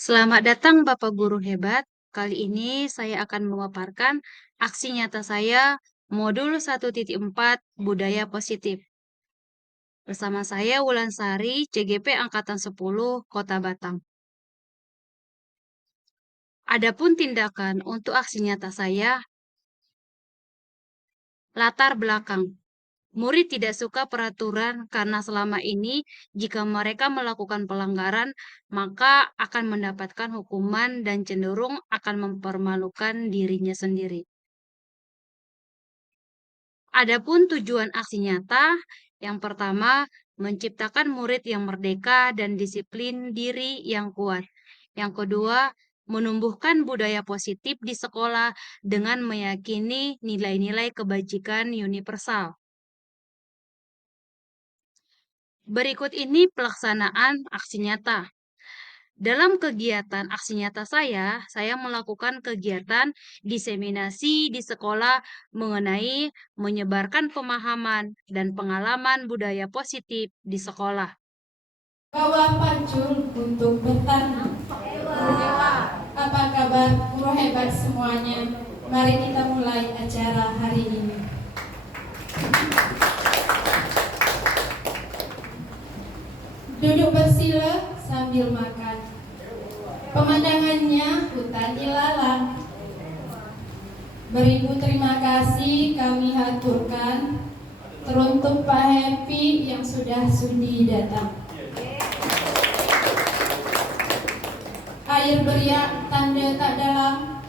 Selamat datang Bapak Guru hebat. Kali ini saya akan memaparkan aksi nyata saya modul 1.4 Budaya Positif. Bersama saya Wulansari, CGP Angkatan 10, Kota Batam. Adapun tindakan untuk aksi nyata saya, latar belakang. Murid tidak suka peraturan karena selama ini jika mereka melakukan pelanggaran, maka akan mendapatkan hukuman dan cenderung akan mempermalukan dirinya sendiri. Adapun tujuan aksi nyata, yang pertama, menciptakan murid yang merdeka dan disiplin diri yang kuat. Yang kedua, menumbuhkan budaya positif di sekolah dengan meyakini nilai-nilai kebajikan universal. Berikut ini pelaksanaan aksi nyata. Dalam kegiatan aksi nyata saya melakukan kegiatan diseminasi di sekolah mengenai menyebarkan pemahaman dan pengalaman budaya positif di sekolah. Bawa pacul untuk bertanam. Apa kabar guru hebat semuanya? Mari kita mulai acara hari ini. Duduk bersila sambil makan. Pemandangannya hutan ilalang. Beribu terima kasih kami haturkan teruntuk Pak Happy yang sudah sudi datang. Air beriak tanda tak dalam,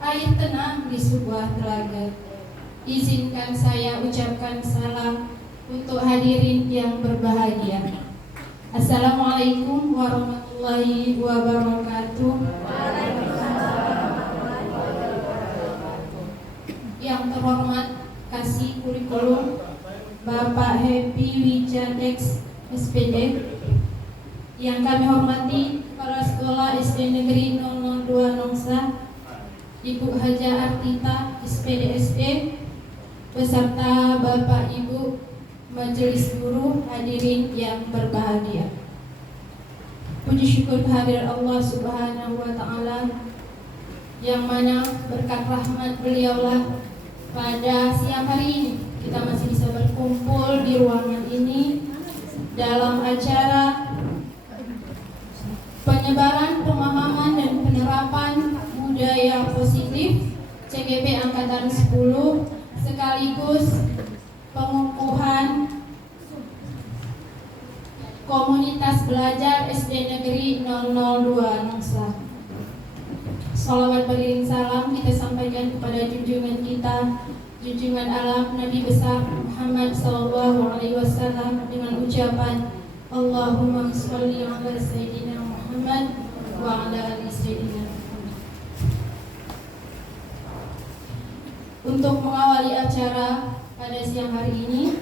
air tenang di sebuah telaga. Izinkan saya ucapkan salam untuk hadirin yang berbahagia. Assalamualaikum warahmatullahi wabarakatuh. Yang terhormat Kasih Kurikulum Bapak Happy Wijadex SPD, yang kami hormati Kepala Sekolah SD Negeri 002 Nongsa, Ibu Haja Artita SPDSD, beserta Bapak Ibu Majelis Guru, hadirin yang berbahagia. Puji syukur kehadirat Allah Subhanahu wa Ta'ala, yang mana berkat rahmat beliaulah pada siang hari ini kita masih bisa berkumpul di ruangan ini dalam acara penyebaran pemahaman dan penerapan budaya positif CGP Angkatan 10, sekaligus pengukuhan komunitas belajar SD Negeri 002 Nongsa. Salawat beriring salam kita sampaikan kepada junjungan kita, junjungan alam Nabi besar Muhammad SAW, dengan ucapan Allahumma sholli ala Sayyidina Muhammad wa ala ali Sayyidina Muhammad. Untuk mengawali acara pada siang hari ini,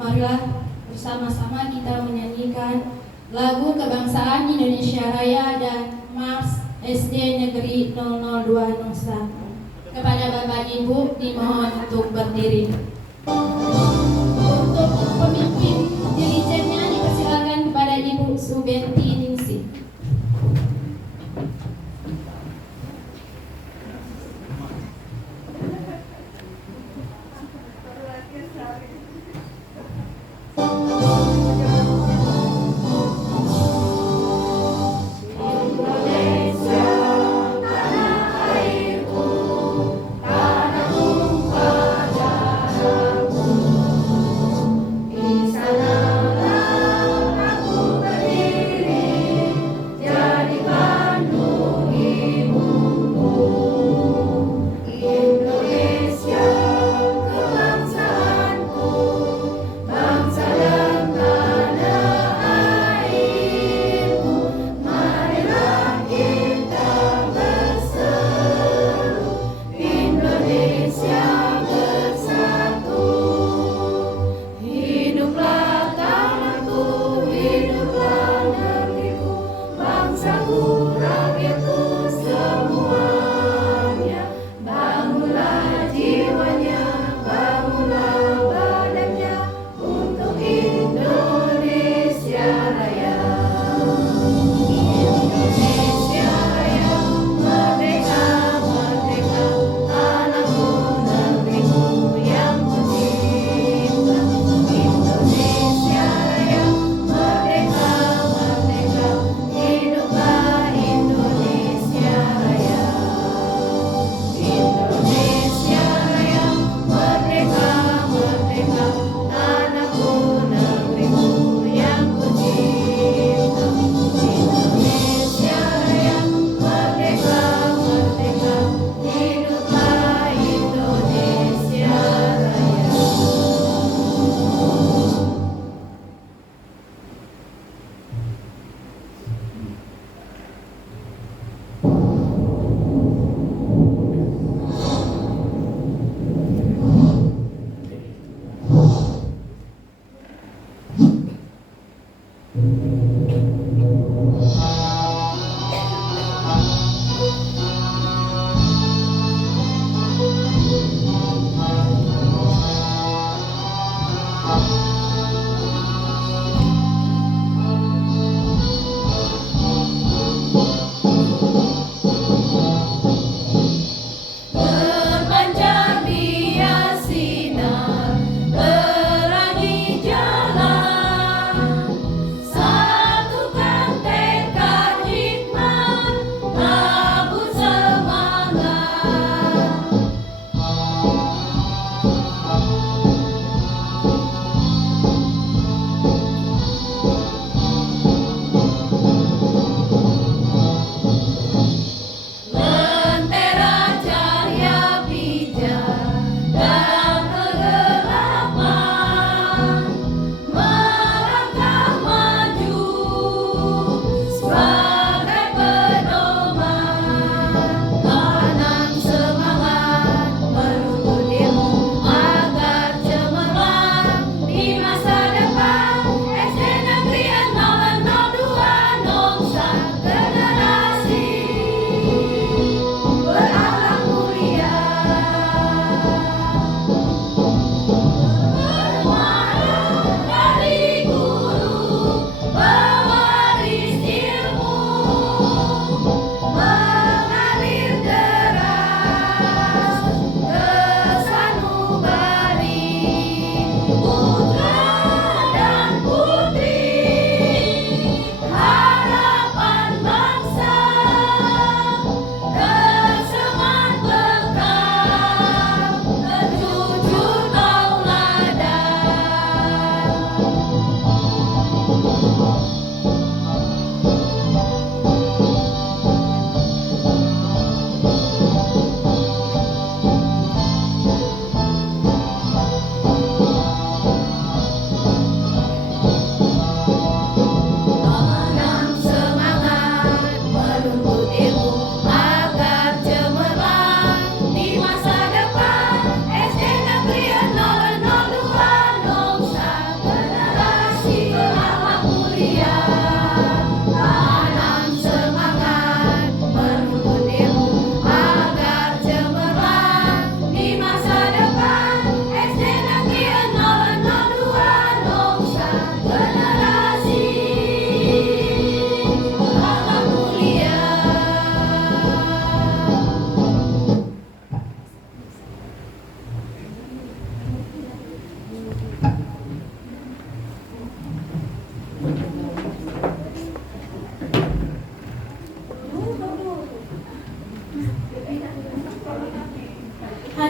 marilah bersama-sama kita menyanyikan lagu kebangsaan Indonesia Raya dan Mars SD Negeri 002 Nongsa. Kepada Bapak Ibu dimohon untuk berdiri. Untuk pemimpin dirijennya dipersilakan kepada Ibu Subenti Ningsih. Di sana aku berdiri.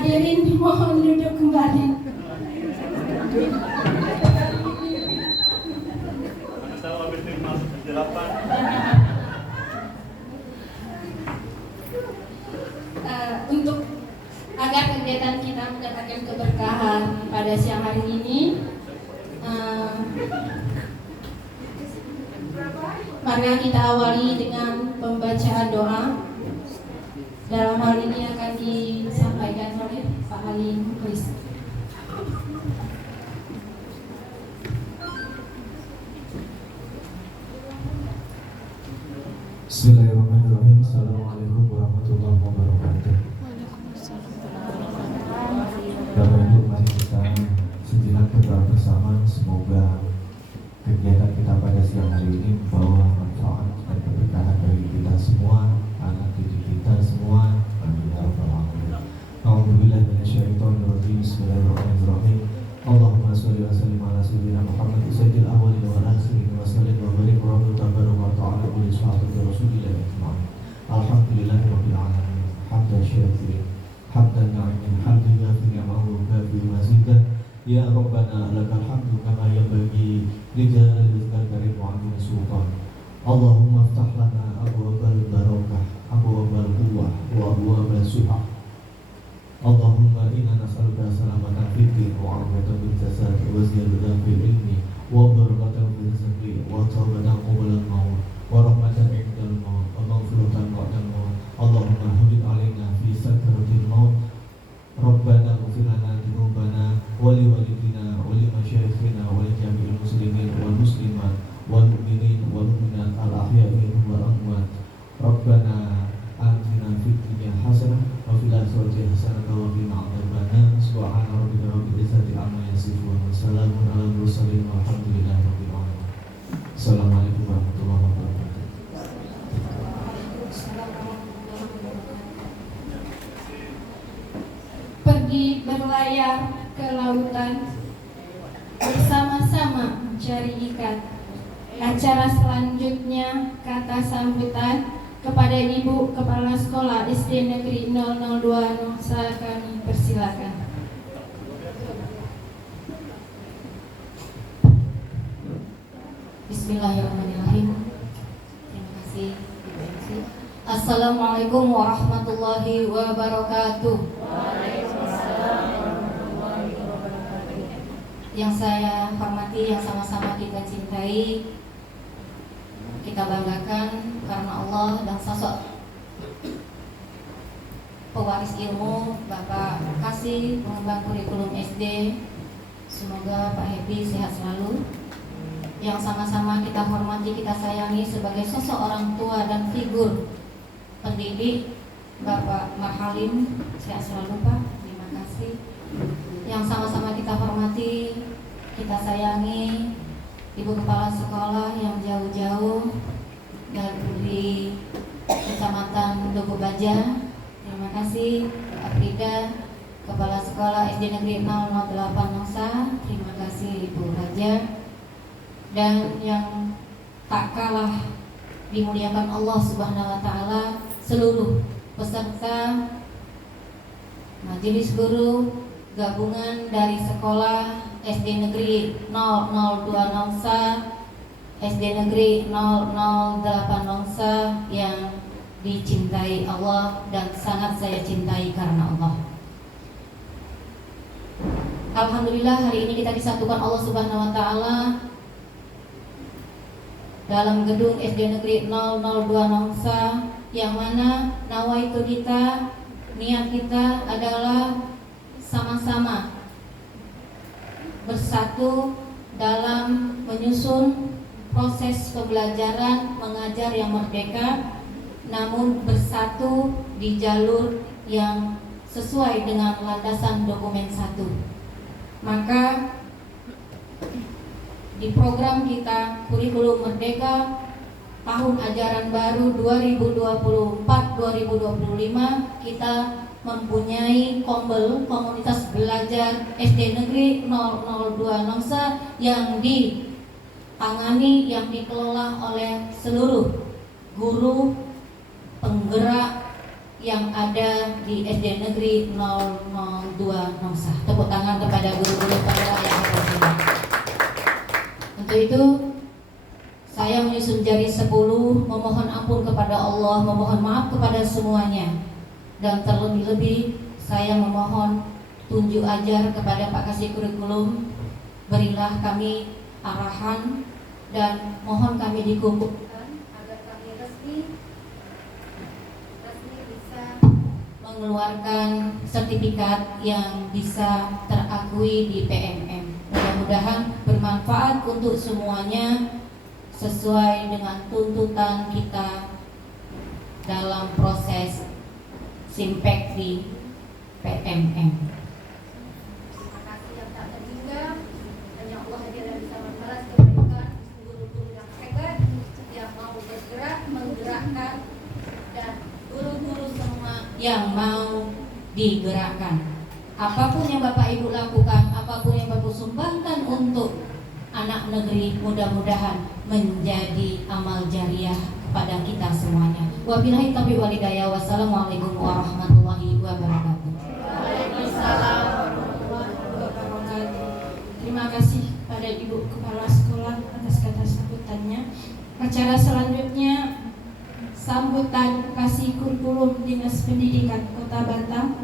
Hadirin mohon duduk kembali. Untuk agar kegiatan kita mendapatkan keberkahan pada siang hari ini, mari kita awali dengan pembacaan doa. Dalam hal ini akan disampaikan oleh Pak Ali Mukhlis. Bismillahirrahmanirrahim. Assalamualaikum warahmatullahi wabarakatuh. Bapak Ibu, mari kita sejenak berdoa bersama. Semoga kegiatan kita pada siang hari ini membawa manfaat dan keberkahan bagi kita semua, anak didik kita semua. Amin ya rabbal alamin. A'udzubillahi minasyaitonir rajim. Bismillahirrahmanirrahim. Allahumma shalli wa sallim ala sayyidina Muhammad sayyidil awwalin wal akhirin wa sallim wa barik wa tabarak wa ta'ala bi sahabati rasulillah ajma'in. Alhamdulillahirabbil alamin. Hamdan syakirin, hamdan na'imin, hamdan yafi'u ma'ruf bi mazidah. Ya Rabbana lakal hamdu kama yanbaghi li jalali karim wa 'azimi sultan. Allahumma iftah lana abwaabal barakah, abwaabal quwwah wa abwaabal suhah. Allahumma inna nas'aluka salamatan fid din wa 'afiyatan fil jasad wa ziyadatan fil ilmi wa barakatan fil rizqi wa tawbatan qabla al-maut wa rahmatan 'indal maut wa maghfiratan ba'da al-maut. Allahumma habib alaina fi sakratil maut. Rabbana ighfir lana dzunubana wa li walidina wa li masyayikhina wa li jami'il muslimin wal muslimat wal mu'minin wal mu'minat al-ahya'i minhum wal amwat. Rabbana atina fid dunya hasanah wa fil akhirati hasanah wa qina adzabannar. Subhana rabbika rabbil izzati amma yasifun wa salamun alal mursalin walhamdulillahi rabbil alamin. Assalamualaikum warahmatullahi wabarakatuh. Pergi berlayar ke lautan, bersama-sama mencari ikan. Acara selanjutnya kata sambutan kepada Ibu Kepala Sekolah SD Negeri 002 Nongsa kami persilakan. Bismillahirrahmanirrahim. Terima kasih. Assalamualaikum warahmatullahi wabarakatuh. Yang saya hormati, yang sama-sama kita cintai, kita banggakan karena Allah dan sosok pewaris ilmu Bapak Kasih pengembang kurikulum SD. Semoga Pak Happy sehat selalu. Yang sama-sama kita hormati, kita sayangi sebagai sosok orang tua dan figur pendidik Bapak Marhalim, sehat selalu Pak. Terima kasih. Yang sama-sama kita hormati, kita sayangi Ibu Kepala Sekolah yang jauh-jauh dari Kecamatan Duku Baja. Terima kasih Pak Frida, Kepala Sekolah SD Negeri 008 Nongsa. Terima kasih Ibu Raja. Dan yang tak kalah dimuliakan Allah Subhanahu wa taala, seluruh peserta majelis guru gabungan dari sekolah SD Negeri 002 Nongsa, SD Negeri 008 Nongsa yang dicintai Allah dan sangat saya cintai karena Allah. Alhamdulillah hari ini kita disatukan Allah Subhanahu wa taala dalam gedung SD Negeri 002 Nongsa, yang mana nawaitu kita, niat kita adalah sama-sama bersatu dalam menyusun proses pembelajaran mengajar yang merdeka, namun bersatu di jalur yang sesuai dengan landasan dokumen 1. Maka di program kita kurikulum merdeka tahun ajaran baru 2024-2025 kita mempunyai komunitas belajar SD Negeri 002 Nongsa yang ditangani, yang dikelola oleh seluruh guru penggerak yang ada di SD Negeri 002 Nongsa. Tepuk tangan kepada guru-guru pada yang berbahagia. Untuk itu saya menyusun jari 10, memohon ampun kepada Allah, memohon maaf kepada semuanya. Dan terlebih-lebih saya memohon tunjuk ajar kepada Pak Kasih Kurikulum, berilah kami arahan dan mohon kami dikukuhkan agar kami resmi bisa mengeluarkan sertifikat yang bisa terakui di PMM. Mudah-mudahan bermanfaat untuk semuanya sesuai dengan tuntutan kita dalam proses Simpek di PMM. Terima kasih yang tak terhingga. Hanya Allah yang bisa membalas kebaikan guru-guru yang hebat yang mau bergerak, menggerakkan, dan guru-guru semua yang mau digerakkan. Apapun yang Bapak Ibu lakukan, apapun yang Bapak sumbangkan untuk anak negeri, mudah-mudahan menjadi amal jariah kepada kita semuanya. Wabillahi taufiq wal hidayah. Wassalamualaikum warahmatullahi wabarakatuh. Waalaikumsalam warahmatullahi wabarakatuh. Terima kasih pada Ibu Kepala Sekolah atas kata sambutannya. Acara selanjutnya sambutan Kasih Kurikulum Dinas Pendidikan Kota Batam.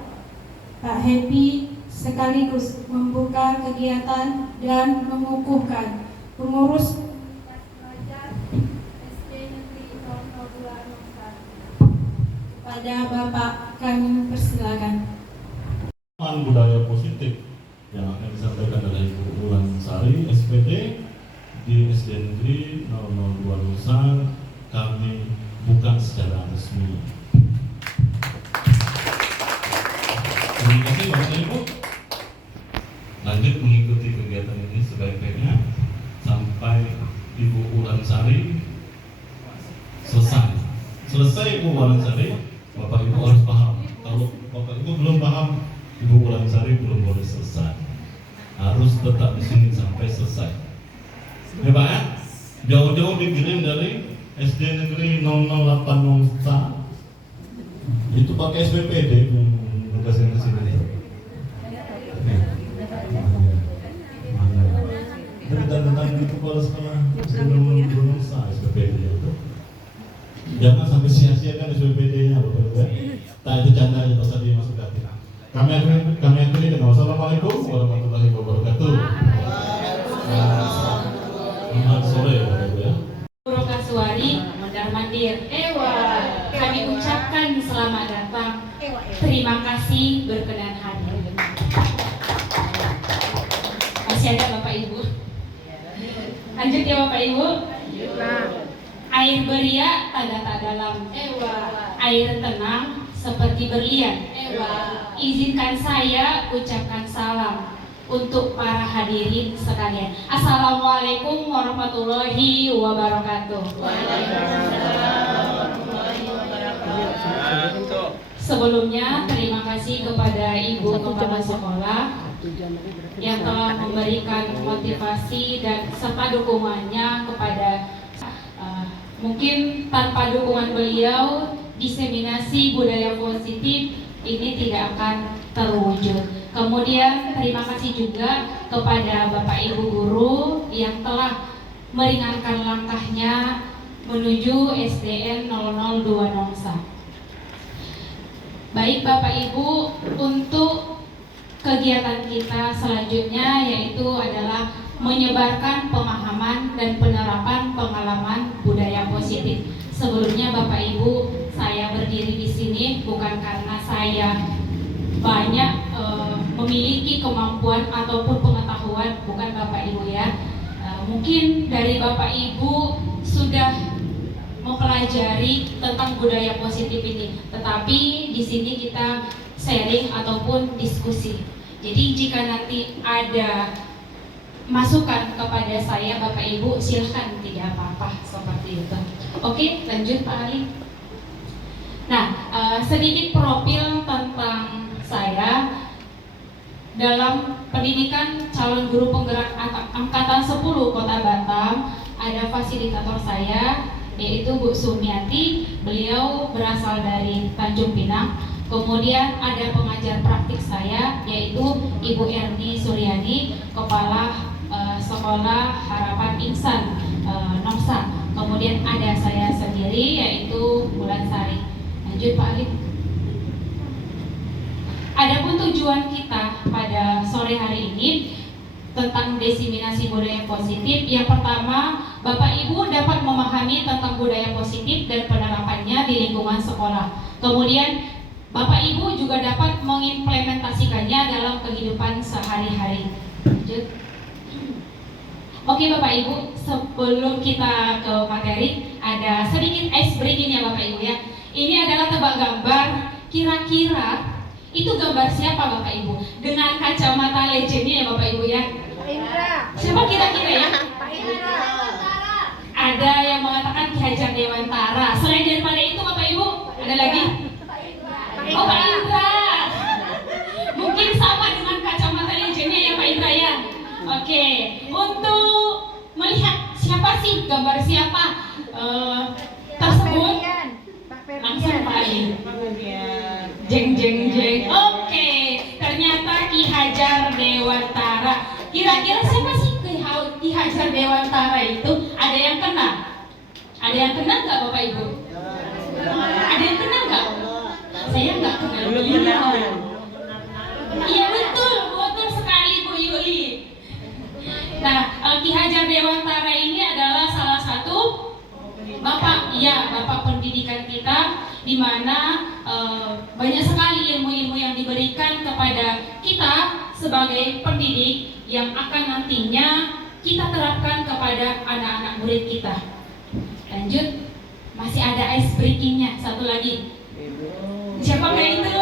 Pak Happy sekaligus membuka kegiatan dan mengukuhkan pengurus pelajar SD Negeri 002 Nongsa. Kepada Bapak kami persilakan. Budaya positif yang akan disampaikan oleh Ibu Ulan Sari SPD di SD Negeri 002 Nusa kami buka secara resmi. Terima kasih Bapak Ibu. Lanjut mengikuti kegiatan ini sebaik-baiknya sampai Ibu Ulan Sari selesai. Selesai Ibu Ulan Sari, Bapak Ibu harus paham. Kalau Bapak Ibu belum paham, Ibu Ulan Sari belum boleh selesai. Harus tetap di sini sampai selesai. Ya Pak ya? Jauh-jauh dikirim dari SD Negeri 008 Nongsa. Itu pakai SPPD tugasnya ke sini. Tentang di kepala sekolah SD Nongsa SPPD itu. Jangan sampai sia-siakan SPPD-nya Bapak Ibu. Tak itu canda aja, tak usah dimasuk hati. Kami akhiri dengan wassalamualaikum warahmatullahi wabarakatuh. Selamat sore Bapak Ibu ya. Guru Kasuari mondar mandir. Kami ucapkan selamat datang. Terima kasih berkenan hadir. Masih ada Bapak Ibu. Lanjut ya Bapak Ibu. Air beria tanda tak dalam. Air tenang seperti berlian. Izinkan saya ucapkan salam untuk para hadirin sekalian. Assalamualaikum warahmatullahi wabarakatuh. Sebelumnya terima kasih kepada Ibu Kepala Sekolah yang telah memberikan motivasi dan serta dukungannya kepada mungkin tanpa dukungan beliau diseminasi budaya positif ini tidak akan terwujud. Kemudian terima kasih juga kepada Bapak Ibu guru yang telah meringankan langkahnya menuju SDN 002 Nongsa. Baik Bapak Ibu, untuk kegiatan kita selanjutnya yaitu adalah menyebarkan pemahaman dan penerapan pengalaman budaya positif. Sebelumnya Bapak Ibu, saya berdiri di sini bukan karena saya banyak memiliki kemampuan ataupun pengetahuan, bukan Bapak Ibu ya. Mungkin dari Bapak Ibu sudah mempelajari tentang budaya positif ini, tetapi di sini kita sharing ataupun diskusi. Jadi jika nanti ada masukan kepada saya Bapak Ibu, silahkan, tidak apa-apa seperti itu. Oke, lanjut Pak Ali. Nah, sedikit profil tentang saya. Dalam pendidikan calon guru penggerak angkatan 10 Kota Batam, ada fasilitator saya yaitu Bu Sumiati. beliau berasal dari Tanjung Pinang. Kemudian ada pengajar praktik saya, yaitu Ibu Erni Suryadi, Kepala Sekolah Harapan Insan Nongsa. Kemudian ada saya sendiri, yaitu Bulan Sari. Lanjut Pak Alif. Adapun tujuan kita pada sore hari ini tentang diseminasi budaya positif. Yang pertama, Bapak Ibu dapat memahami tentang budaya positif dan penerapannya di lingkungan sekolah. Kemudian Bapak Ibu juga dapat mengimplementasikannya dalam kehidupan sehari-hari. Lanjut. Oke Bapak Ibu, sebelum kita ke materi, ada sedikit ice breaking ya Bapak Ibu ya. Ini adalah tebak gambar. Kira-kira itu gambar siapa Bapak Ibu? Dengan kacamata legendnya ya Bapak Ibu ya. Siapa kira-kira ya? Ada yang mengatakan Ki Hajar Dewantara. Selain daripada itu Bapak Ibu, ada lagi? Oh Pak Indra. Mungkin sama dengan kacamata legendnya ya Pak Indra ya. Oke, untuk melihat siapa sih gambar siapa tersebut, langsung Pak Indra. Jeng jeng jeng. Oke, ternyata Ki Hajar Dewantara. Kira-kira siapa sih Ki Hajar Dewantara itu? Ada yang kenal? Ada yang kenal nggak Bapak Ibu? Ada yang kenal nggak? Saya nggak kenal. Iya betul, betul sekali Bu Yuli. Nah, Ki Hajar Dewantara ini adalah salah satu bapak pendidikan kita, di mana banyak sekali ilmu-ilmu yang diberikan kepada kita sebagai pendidik yang akan nantinya kita terapkan kepada anak-anak murid kita. Lanjut, masih ada ice breakingnya satu lagi. Siapakah itu?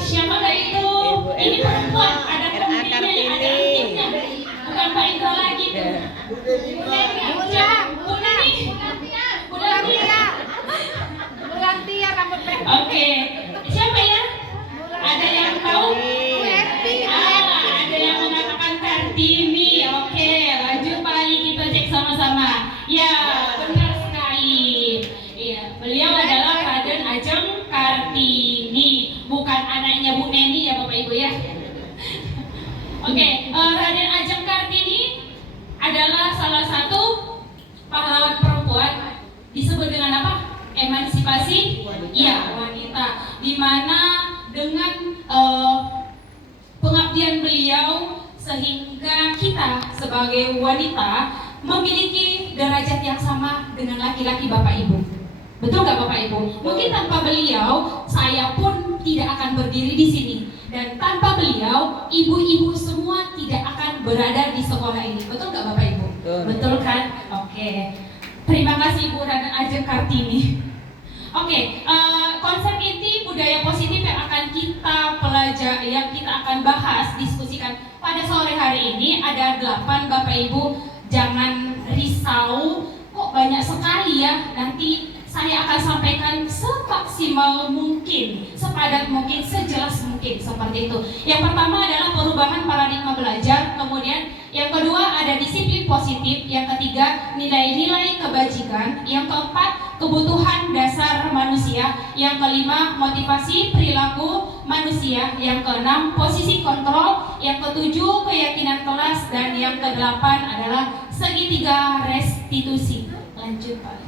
Siapakah itu? Ini perempuan, ada pemimpinnya, ada antiknya. Bukan Pak Indra lagi tuh. Oke, siapa ya? Ada yang tahu? Ada yang mengatakan Kartini. Oke, lanjut Pak Ali, kita cek sama-sama. Ya, benar sekali. Iya, beliau adalah Raden Ajeng Kartini, bukan anaknya Bu Neni ya Bapak Ibu ya. Oke, Raden Ajeng Kartini adalah salah satu pahlawan perempuan, disebut dengan apa? Emansipasi wanita, di mana dengan pengabdian beliau sehingga kita sebagai wanita memiliki derajat yang sama dengan laki-laki Bapak Ibu. Betul nggak Bapak Ibu? Mungkin tanpa beliau saya pun tidak akan berdiri di sini, dan tanpa beliau ibu-ibu semua tidak akan berada di sekolah ini. Betul nggak Bapak Ibu? Betul kan? Oke. Terima kasih Ibu Raden Ajeng Kartini. Oke, konsep inti budaya positif yang akan kita pelajari, yang kita akan bahas, diskusikan pada sore hari ini ada 8 Bapak Ibu. Jangan risau, kok banyak sekali ya. Nanti saya akan sampaikan semaksimal mungkin, sepadat mungkin, sejelas mungkin, seperti itu. Yang pertama adalah perubahan paradigma belajar, kemudian yang kedua ada disiplin positif, yang ketiga nilai-nilai kebajikan, yang keempat kebutuhan dasar manusia, yang kelima motivasi perilaku manusia, yang keenam posisi kontrol, yang ketujuh keyakinan kelas, dan yang kedelapan adalah segitiga restitusi. Lanjut Pak.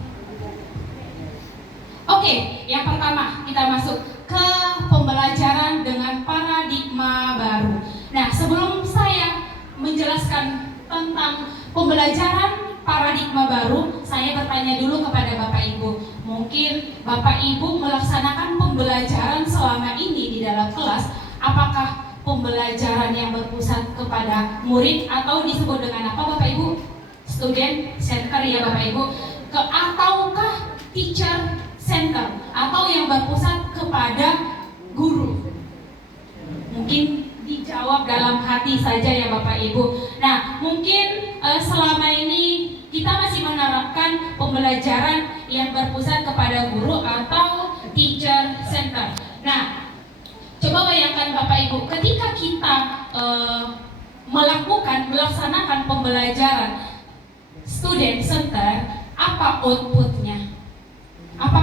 Oke, yang pertama kita masuk ke pembelajaran dengan paradigma baru. Nah, sebelum saya menjelaskan tentang pembelajaran paradigma baru, saya bertanya dulu kepada Bapak Ibu. Mungkin Bapak Ibu melaksanakan pembelajaran selama ini di dalam kelas, apakah pembelajaran yang berpusat kepada murid atau disebut dengan apa Bapak Ibu? Student center ya Bapak Ibu, ataukah teacher center, atau yang berpusat kepada guru? Mungkin dijawab dalam hati saja ya Bapak Ibu. Nah, mungkin selama ini kita masih menerapkan pembelajaran yang berpusat kepada guru atau teacher center. Nah, coba bayangkan Bapak Ibu, ketika kita melaksanakan pembelajaran student center, apa outputnya?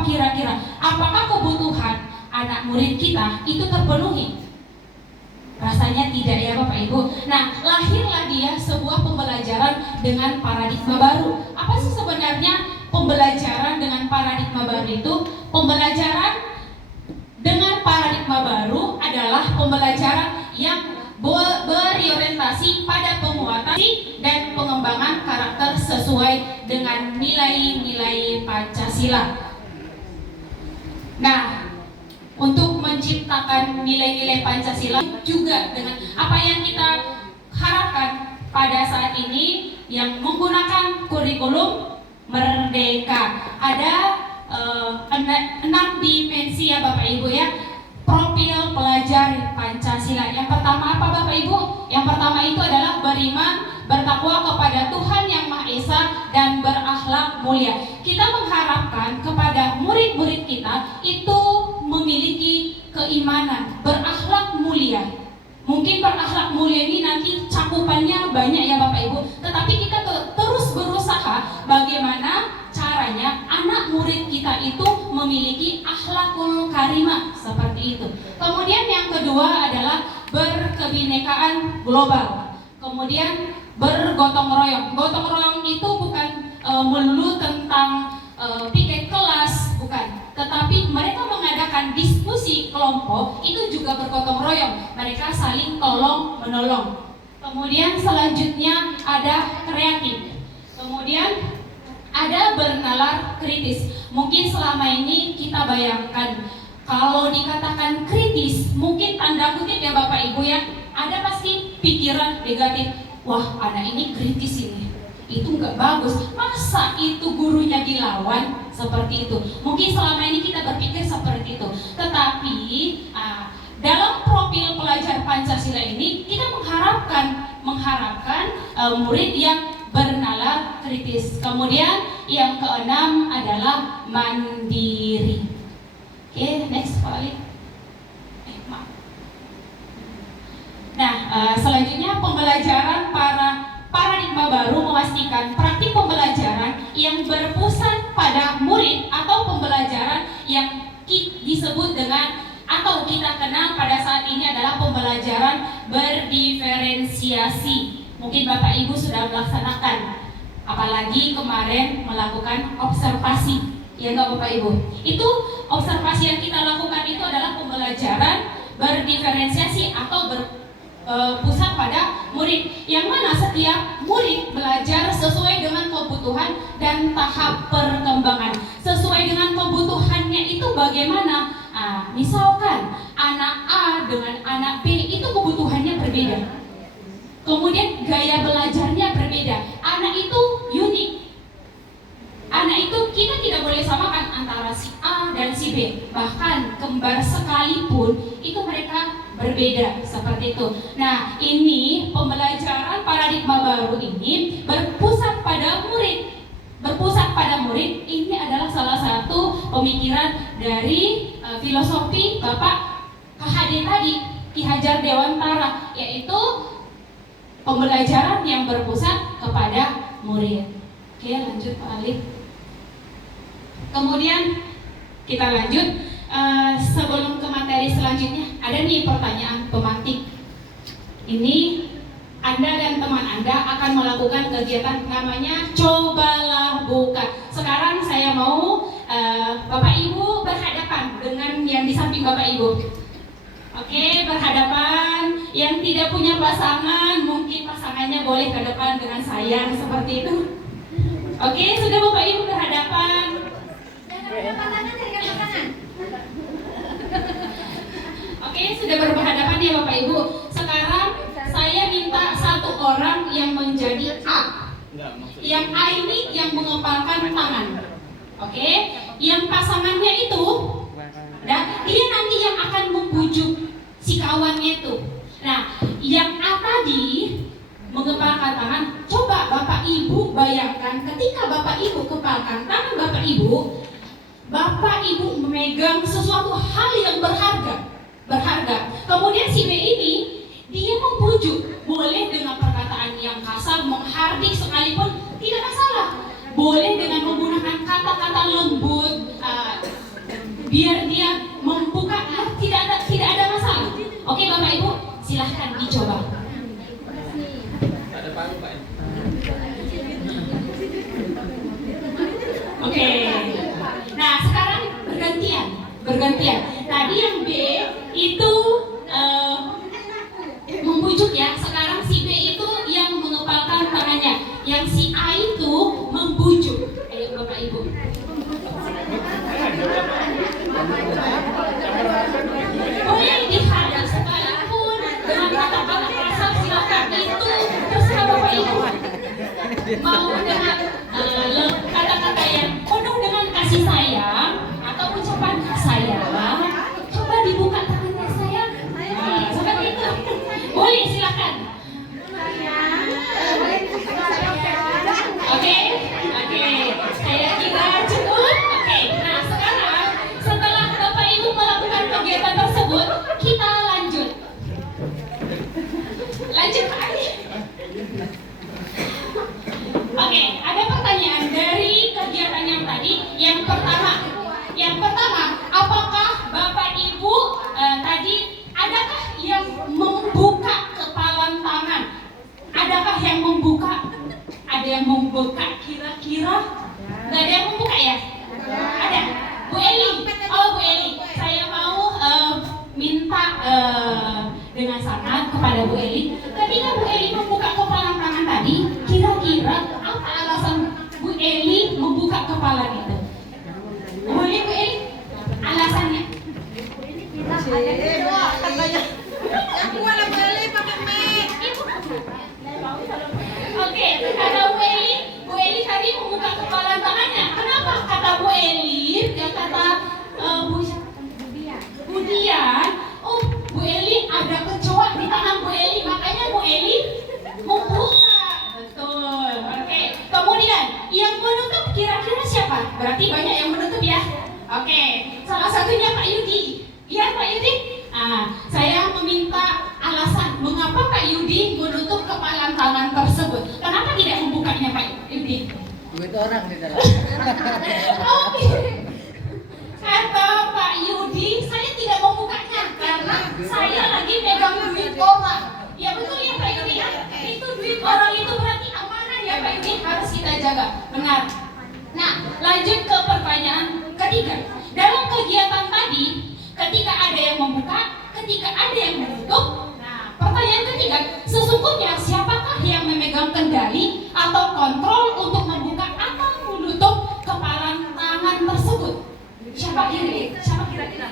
kira-kira? Apakah kebutuhan anak murid kita itu terpenuhi? Rasanya tidak ya Bapak Ibu. Nah, lahirlah dia sebuah pembelajaran dengan paradigma baru. Apa sih sebenarnya pembelajaran dengan paradigma baru itu? Pembelajaran dengan paradigma baru adalah pembelajaran yang berorientasi pada penguatan dan pengembangan karakter sesuai dengan nilai-nilai Pancasila. Nah, untuk menciptakan nilai-nilai Pancasila juga dengan apa yang kita harapkan pada saat ini yang menggunakan kurikulum Merdeka. Ada 6 dimensi ya Bapak Ibu ya, profil pelajar Pancasila. Yang pertama apa Bapak Ibu? Yang pertama itu adalah beriman, bertakwa kepada Tuhan Yang Maha Esa dan berakhlak mulia. Kita mengharapkan kepada murid-murid kita itu memiliki keimanan, berakhlak mulia. Mungkin berakhlak mulia ini nanti cakupannya banyak ya Bapak Ibu, tetapi kita terus berusaha bagaimana caranya anak murid kita itu memiliki akhlakul karimah seperti itu. Kemudian yang kedua adalah berkebinekaan global. Kemudian bergotong royong. Gotong royong itu bukan melulu tentang piket kelas, bukan. Tetapi mereka mengadakan diskusi kelompok itu juga bergotong royong. Mereka saling tolong menolong. Kemudian selanjutnya ada kreatif. Kemudian ada bernalar kritis. Mungkin selama ini kita bayangkan kalau dikatakan kritis, mungkin tanda kutip ya Bapak Ibu ya, ada pasti pikiran negatif. Wah, anak ini kritis ini, itu nggak bagus. Masa itu gurunya dilawan seperti itu? Mungkin selama ini kita berpikir seperti itu. Tetapi dalam profil pelajar Pancasila ini kita mengharapkan murid yang bernalar kritis. Kemudian yang keenam adalah mandiri. Oke, next Pak Ali. Maaf. Nah, selanjutnya pembelajaran paradigma baru memastikan praktik pembelajaran yang berpusat pada murid atau pembelajaran yang disebut dengan atau kita kenal pada saat ini adalah pembelajaran berdiferensiasi. Mungkin Bapak Ibu sudah melaksanakan, apalagi kemarin melakukan observasi, ya enggak Bapak Ibu? Itu observasi yang kita lakukan itu adalah pembelajaran berdiferensiasi atau berpusat pada murid, yang mana setiap murid belajar sesuai dengan kebutuhan dan tahap perkembangan. Sesuai dengan kebutuhannya itu bagaimana? Misalkan anak A dengan anak B itu kebutuhannya berbeda. Kemudian gaya belajarnya berbeda. Anak itu unik. Anak itu kita tidak boleh samakan antara si A dan si B. Bahkan kembar sekalipun itu mereka berbeda seperti itu. Nah, ini pembelajaran paradigma baru ini berpusat pada murid. Berpusat pada murid ini adalah salah satu pemikiran dari filosofi Bapak KHD tadi, Ki Hajar Dewantara, yaitu pembelajaran yang berpusat kepada murid. Oke, lanjut Pak Alif. Kemudian kita lanjut sebelum ke materi selanjutnya, ada nih pertanyaan pemantik. Ini Anda dan teman Anda akan melakukan kegiatan namanya Cobalah Buka. Sekarang saya mau Bapak Ibu berhadapan dengan yang di samping Bapak Ibu. Oke, berhadapan. Yang tidak punya pasangan, mungkin pasangannya boleh ke depan dengan sayang seperti itu. Oke, sudah Bapak Ibu berhadapan. Oke, sudah berhadapan ya Bapak Ibu. Sekarang saya minta satu orang yang menjadi A. Yang A ini yang mengepalkan tangan. Oke, yang pasangannya itu, dan dia nanti yang akan membujuk si kawannya itu. Nah, yang A tadi mengepalkan tangan. Coba Bapak Ibu bayangkan ketika Bapak Ibu kepalkan tangan Bapak Ibu memegang sesuatu hal yang berharga. Kemudian si B ini dia membujuk, boleh dengan perkataan yang kasar, menghardik sekalipun tidak masalah. Boleh dengan menggunakan kata-kata lembut, biar dia membuka, tidak ada masalah. Oke Bapak Ibu, silahkan dicoba. Oke. Nah sekarang bergantian. Tadi yang B itu membujuk ya. Sekarang si B itu yang mengepalkan tangannya. Yang si A itu membujuk. Ayo Bapak Ibu. Boleh dihadap sekalipun dengan kata-kata kasar, silakan, itu terserah Bapak Ibu. Mau dengan kata-kata yang penuh dengan kasih sayang atau ucapan sayang, coba dibuka tangannya sayang. Nah, seperti itu. Boleh silakan. Oke. Saya kira cukup. Oke. Nah sekarang setelah Bapak Ibu melakukan kegiatan tersebut, kita lanjut. Lagi. Oke, ada pertanyaan dari kegiatan yang tadi. Yang pertama, apakah Bapak Ibu tadi adakah yang membuka kepalan tangan? Adakah yang membuka? Ada yang membuka kira-kira? Nggak ada yang membuka ya? Ada. Bu Eli. Oh Bu Eli, saya mau minta dengan sangat kepada Bu Eli. Ketika Bu Eli membuka kepalan tangan tadi, kira-kira apa alasan Bu Eli membuka kepala itu? Boleh Bu Eli? Alasannya? Oke, kata Bu Eli tadi membuka kepala tangannya. Kenapa kata Bu Eli? Yang kata Bu Dian, oh Bu Eli ada kecoa di tangan Bu Eli, makanya Bu Eli membuka. Betul. Oke. Kemudian yang menutup kira-kira siapa? Berarti banyak yang menutup ya. Oke. Salah satunya Pak Yudi. Iya Pak Yudi. Saya meminta alasan mengapa Pak Yudi menutup kepalan tangan tersebut. Kenapa tidak membukanya Pak Yudi? Duit orang di dalam. Oke. Kata Pak Yudi, saya tidak membukanya karena saya lagi pegang duit orang. Ya betul ya Pak Yudi ya. Itu duit orang itu berarti amanah ya Pak Yudi, harus kita jaga. Benar. Nah, lanjut ke pertanyaan ketiga. Dalam kegiatan tadi, ketika ada yang membuka, ketika ada yang menutup. Nah, pertanyaan ketiga, sesungguhnya siapakah yang memegang kendali atau kontrol untuk membuka atau menutup kepalan tangan tersebut? Siapa kira-kira?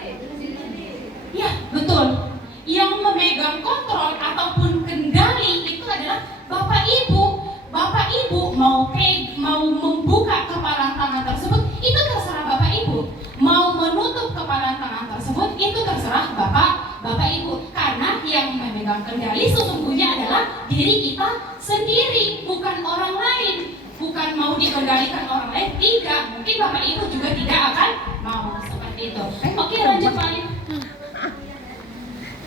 Ya, betul. Yang memegang kontrol ataupun kendali itu adalah Bapak Ibu. Bapak Ibu mau membuka kepalan tangan tersebut, itu terserah Bapak Ibu. Mau menutup kepalan tangan tersebut, itu terserah Bapak Ibu. Karena yang memegang kendali sesungguhnya adalah diri kita sendiri, bukan orang lain. Bukan mau dikendalikan orang lain, tidak. Mungkin Bapak Ibu juga tidak akan mau seperti itu. Oke, lanjut Pak.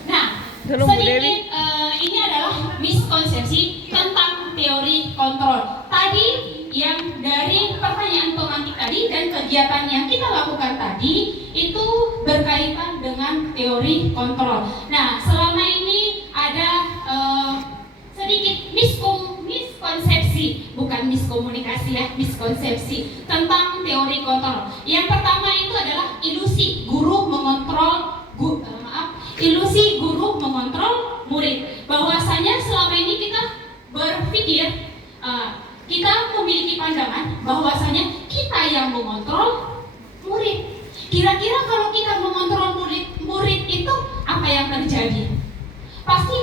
Nah, sedikit ini adalah miskonsepsi tentang teori kontrol. Tadi yang dari pertanyaan pemantik tadi dan kegiatan yang kita lakukan tadi itu berkaitan dengan teori kontrol. Nah, selama ini ada sedikit miskonsepsi, bukan miskomunikasi ya, miskonsepsi tentang teori kontrol. Yang pertama itu adalah ilusi guru mengontrol murid. Bahwasanya selama ini kita berpikir, kita memiliki pandangan bahwasanya kita yang mengontrol murid. Kira-kira kalau kita mengontrol murid itu apa yang terjadi? Pasti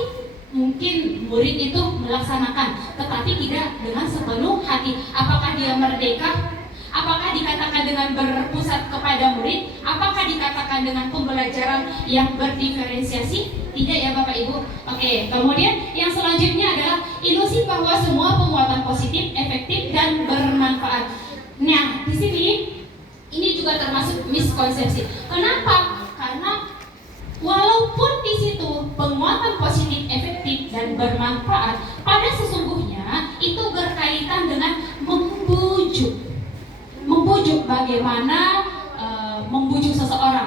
mungkin murid itu melaksanakan, tetapi tidak dengan sepenuh hati. Apakah dia merdeka? Apakah dikatakan dengan berpusat kepada murid? Apakah dikatakan dengan pembelajaran yang berdiferensiasi? Tidak ya Bapak Ibu. Oke, kemudian yang selanjutnya adalah ilusi bahwa semua penguatan positif, efektif, dan bermanfaat. Nah, di sini ini juga termasuk miskonsepsi. Kenapa? Karena walaupun di situ penguatan positif, efektif, dan bermanfaat, pada sesungguhnya itu berkaitan dengan membujuk bagaimana membujuk seseorang.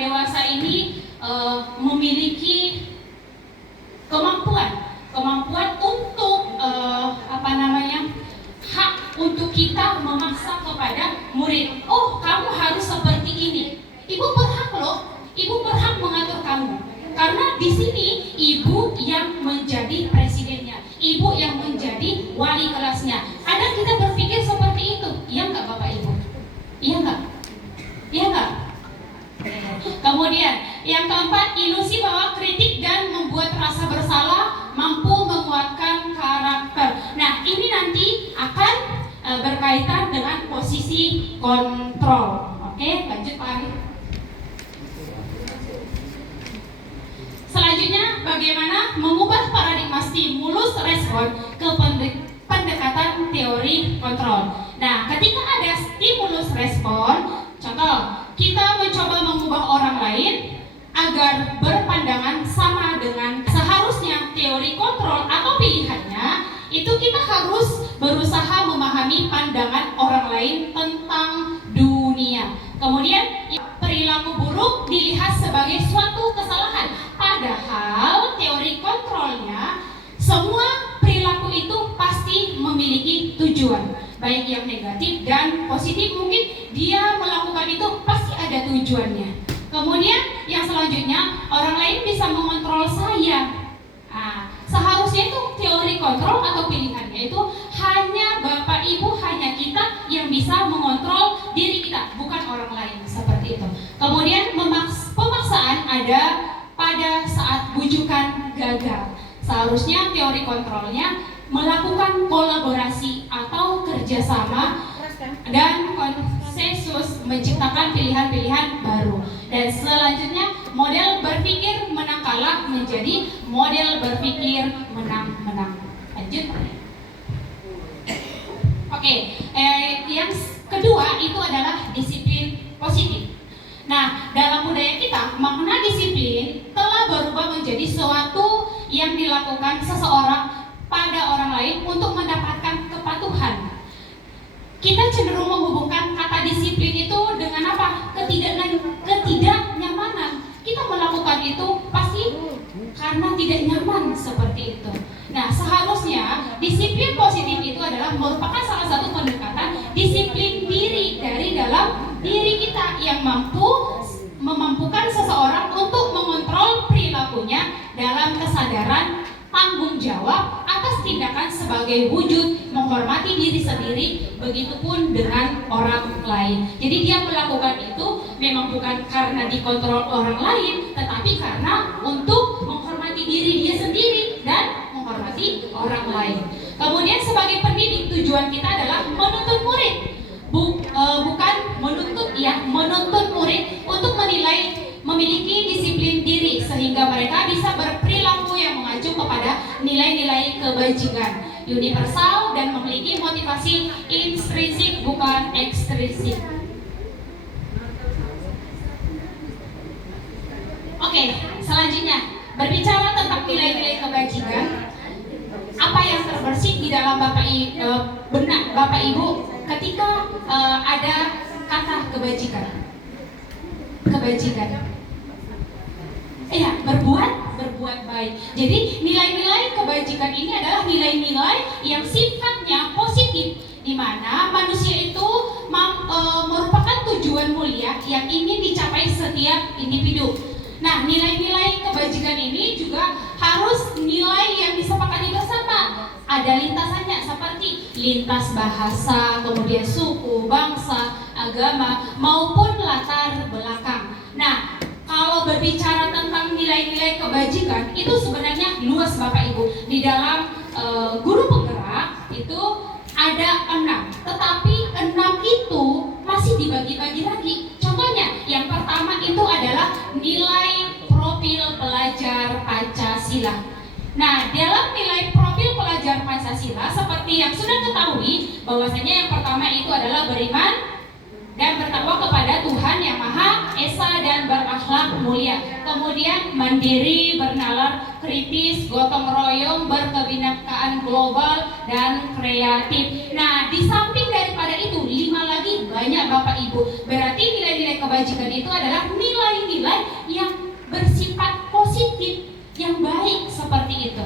dewasa ini memiliki kemampuan untuk hak untuk kita memaksa kepada murid. Oh, kamu harus seperti ini. Ibu berhak loh, ibu berhak mengatur kamu. Karena di sini ibu yang menjadi presidennya, ibu yang menjadi wali kelasnya. Kadang kita berpikir seperti itu, iya nggak Bapak Ibu? Iya nggak? Iya nggak? Kemudian yang keempat, ilusi bahwa kritik dan membuat rasa bersalah mampu menguatkan karakter. Nah, ini nanti akan berkaitan dengan posisi kontrol. Oke, lanjut Pak Arif. Selanjutnya, bagaimana mengubah paradigma stimulus respon ke pendekatan teori kontrol. Nah, ketika ada stimulus respon, contoh, kita mencoba mengubah orang lain agar berpandangan sama dengan seharusnya teori kontrol atau pilihannya, itu kita harus berusaha memahami pandangan orang lain tentang dunia. Kemudian, perilaku buruk dilihat sebagai suatu kesalahan. Padahal teori kontrolnya, semua perilaku itu pasti memiliki tujuan, baik yang negatif dan positif. Mungkin dia melakukan itu pasti ada tujuannya. Kemudian yang selanjutnya, orang lain bisa mengontrol saya. Nah, seharusnya itu teori kontrol atau pilihannya itu hanya Bapak Ibu, hanya kita yang bisa mengontrol diri kita, bukan orang lain, seperti itu. Kemudian pemaksaan ada pada saat bujukan gagal. Seharusnya teori kontrolnya melakukan kolaborasi atau kerjasama dan konsensus menciptakan pilihan-pilihan baru. Dan selanjutnya, model berpikir menang kalah menjadi model berpikir menang-menang. Lanjut. Oke, yang kedua itu adalah disiplin positif. Nah, dalam budaya kita, makna disiplin telah berubah menjadi sesuatu yang dilakukan seseorang pada orang lain untuk mendapatkan kepatuhan. Kita cenderung menghubungkan kata disiplin itu dengan apa? Ketidaknyamanan. Kita melakukan itu pasti karena tidak nyaman, seperti itu. Nah, seharusnya disiplin positif itu adalah merupakan salah satu pendekatan disiplin diri dari dalam diri kita yang memampukan seseorang untuk mengontrol perilakunya dalam kesadaran tanggung jawab atas tindakan sebagai wujud menghormati diri sendiri, begitupun dengan orang lain. Jadi dia melakukan itu memang bukan karena dikontrol orang lain, tetapi karena untuk menghormati diri dia sendiri dan menghormati orang lain. Kemudian sebagai pendidik, tujuan kita adalah menuntut murid, bukan menuntut murid untuk memiliki disiplin diri sehingga mereka bisa berperilaku yang mengacu kepada nilai-nilai kebajikan universal dan memiliki motivasi intrinsik bukan ekstrinsik. Oke, selanjutnya berbicara tentang nilai-nilai kebajikan, apa yang terbersit di dalam benak Bapak Ibu ketika ada kata kebajikan? Berbuat baik. Jadi nilai-nilai kebajikan ini adalah nilai-nilai yang sifatnya positif, di mana manusia itu merupakan tujuan mulia yang ingin dicapai setiap individu. Nah, nilai-nilai kebajikan ini juga harus nilai yang disepakati bersama. Ada lintasannya seperti lintas bahasa, kemudian suku, bangsa, agama, maupun latar belakang. Nah, kalau berbicara tentang nilai-nilai kebajikan, itu sebenarnya luas Bapak Ibu. Di dalam guru penggerak itu ada 6, tetapi 6 itu masih dibagi-bagi lagi. Contohnya, yang pertama itu adalah nilai profil pelajar Pancasila. Nah, dalam nilai profil pelajar Pancasila, seperti yang sudah ketahui, bahwasanya yang pertama itu adalah beriman dan bertakwa kepada Tuhan Yang Maha Esa dan berakhlak mulia. Kemudian mandiri, bernalar, kritis, gotong royong, berkebinekaan global, dan kreatif. Nah, di samping daripada itu, 5 lagi banyak Bapak Ibu. Berarti nilai-nilai kebajikan itu adalah nilai-nilai seperti itu.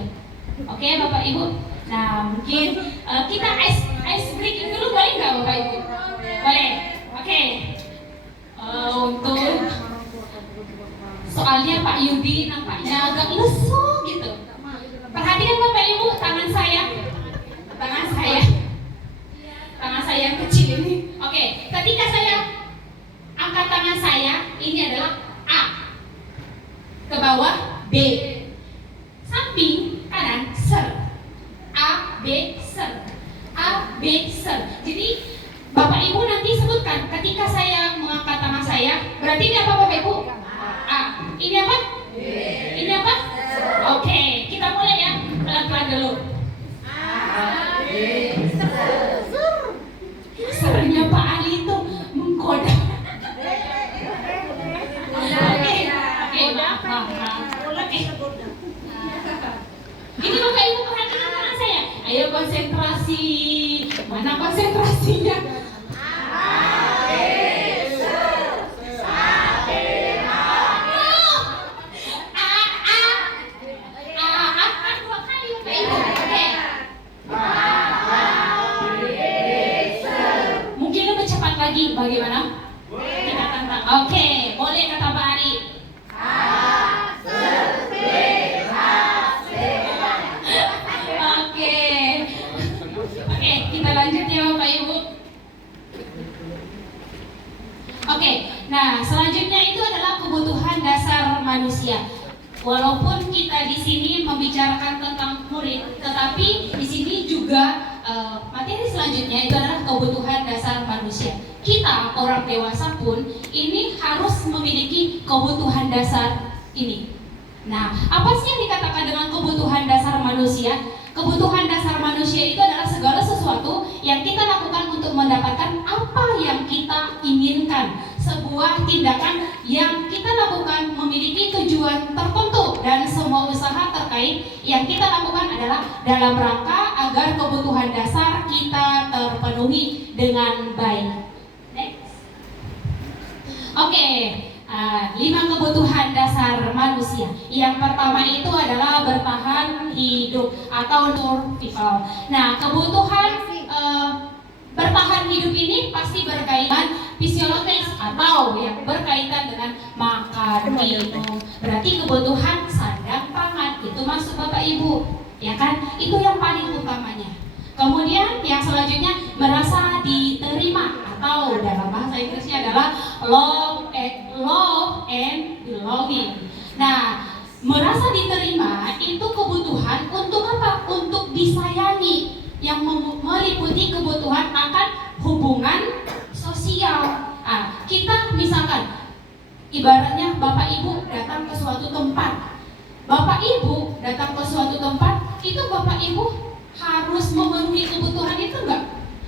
Oke, Bapak Ibu. Nah, mungkin kita ice breaking dulu, boleh nggak Bapak Ibu? Boleh. Oke. Untuk soalnya Pak Yudi nampaknya agak lesu gitu. Perhatikan Bapak Ibu, tangan saya yang kecil ini. Oke, ketika saya angkat tangan saya, ini adalah A. Ke bawah B. Samping kanan ser. A, B, ser. A, B, ser. Jadi Bapak Ibu nanti sebutkan ketika saya mengangkat tangan saya, berarti ini apa Bapak Ibu? A. Ini apa? B. Ini apa? Oke, kita mulai ya. Pelan-pelan dulu. A, B, ser. Sernya Pak Ali itu menggoda. Ini Bapak Ibu perhatikan tangan saya. Ayo konsentrasi. Mana konsentrasinya? Mungkin lebih cepat lagi. Bagaimana? Kita tantang. Oke, boleh kata Pak Ari. Oke, kita lanjut ya Bapak Ibu. Oke, nah selanjutnya itu adalah kebutuhan dasar manusia. Walaupun kita di sini membicarakan tentang murid, tetapi di sini juga materi selanjutnya itu adalah kebutuhan dasar manusia. Kita orang dewasa pun ini harus memiliki kebutuhan dasar ini. Nah, apa sih yang dikatakan dengan kebutuhan dasar manusia? Kebutuhan dasar manusia itu adalah segala sesuatu yang kita lakukan untuk mendapatkan apa yang kita inginkan. Sebuah tindakan yang kita lakukan memiliki tujuan tertentu, dan semua usaha terkait yang kita lakukan adalah dalam rangka agar kebutuhan dasar kita terpenuhi dengan baik. Next. Oke. 5 kebutuhan dasar manusia. Yang pertama itu adalah bertahan hidup atau survival. Nah, kebutuhan bertahan hidup ini pasti berkaitan fisiologis atau yang berkaitan dengan makan, minum. Berarti kebutuhan sandang pangan itu masuk Bapak Ibu, ya kan? Itu yang paling utamanya. Kemudian yang selanjutnya merasa diterima atau dalam bahasa Inggrisnya adalah love and belonging. Nah, merasa diterima itu kebutuhan untuk apa? Untuk disayangi, yang meliputi kebutuhan akan hubungan sosial. Kita misalkan ibaratnya Bapak Ibu datang ke suatu tempat. Bapak Ibu datang ke suatu tempat, itu Bapak Ibu harus memenuhi kebutuhan itu enggak?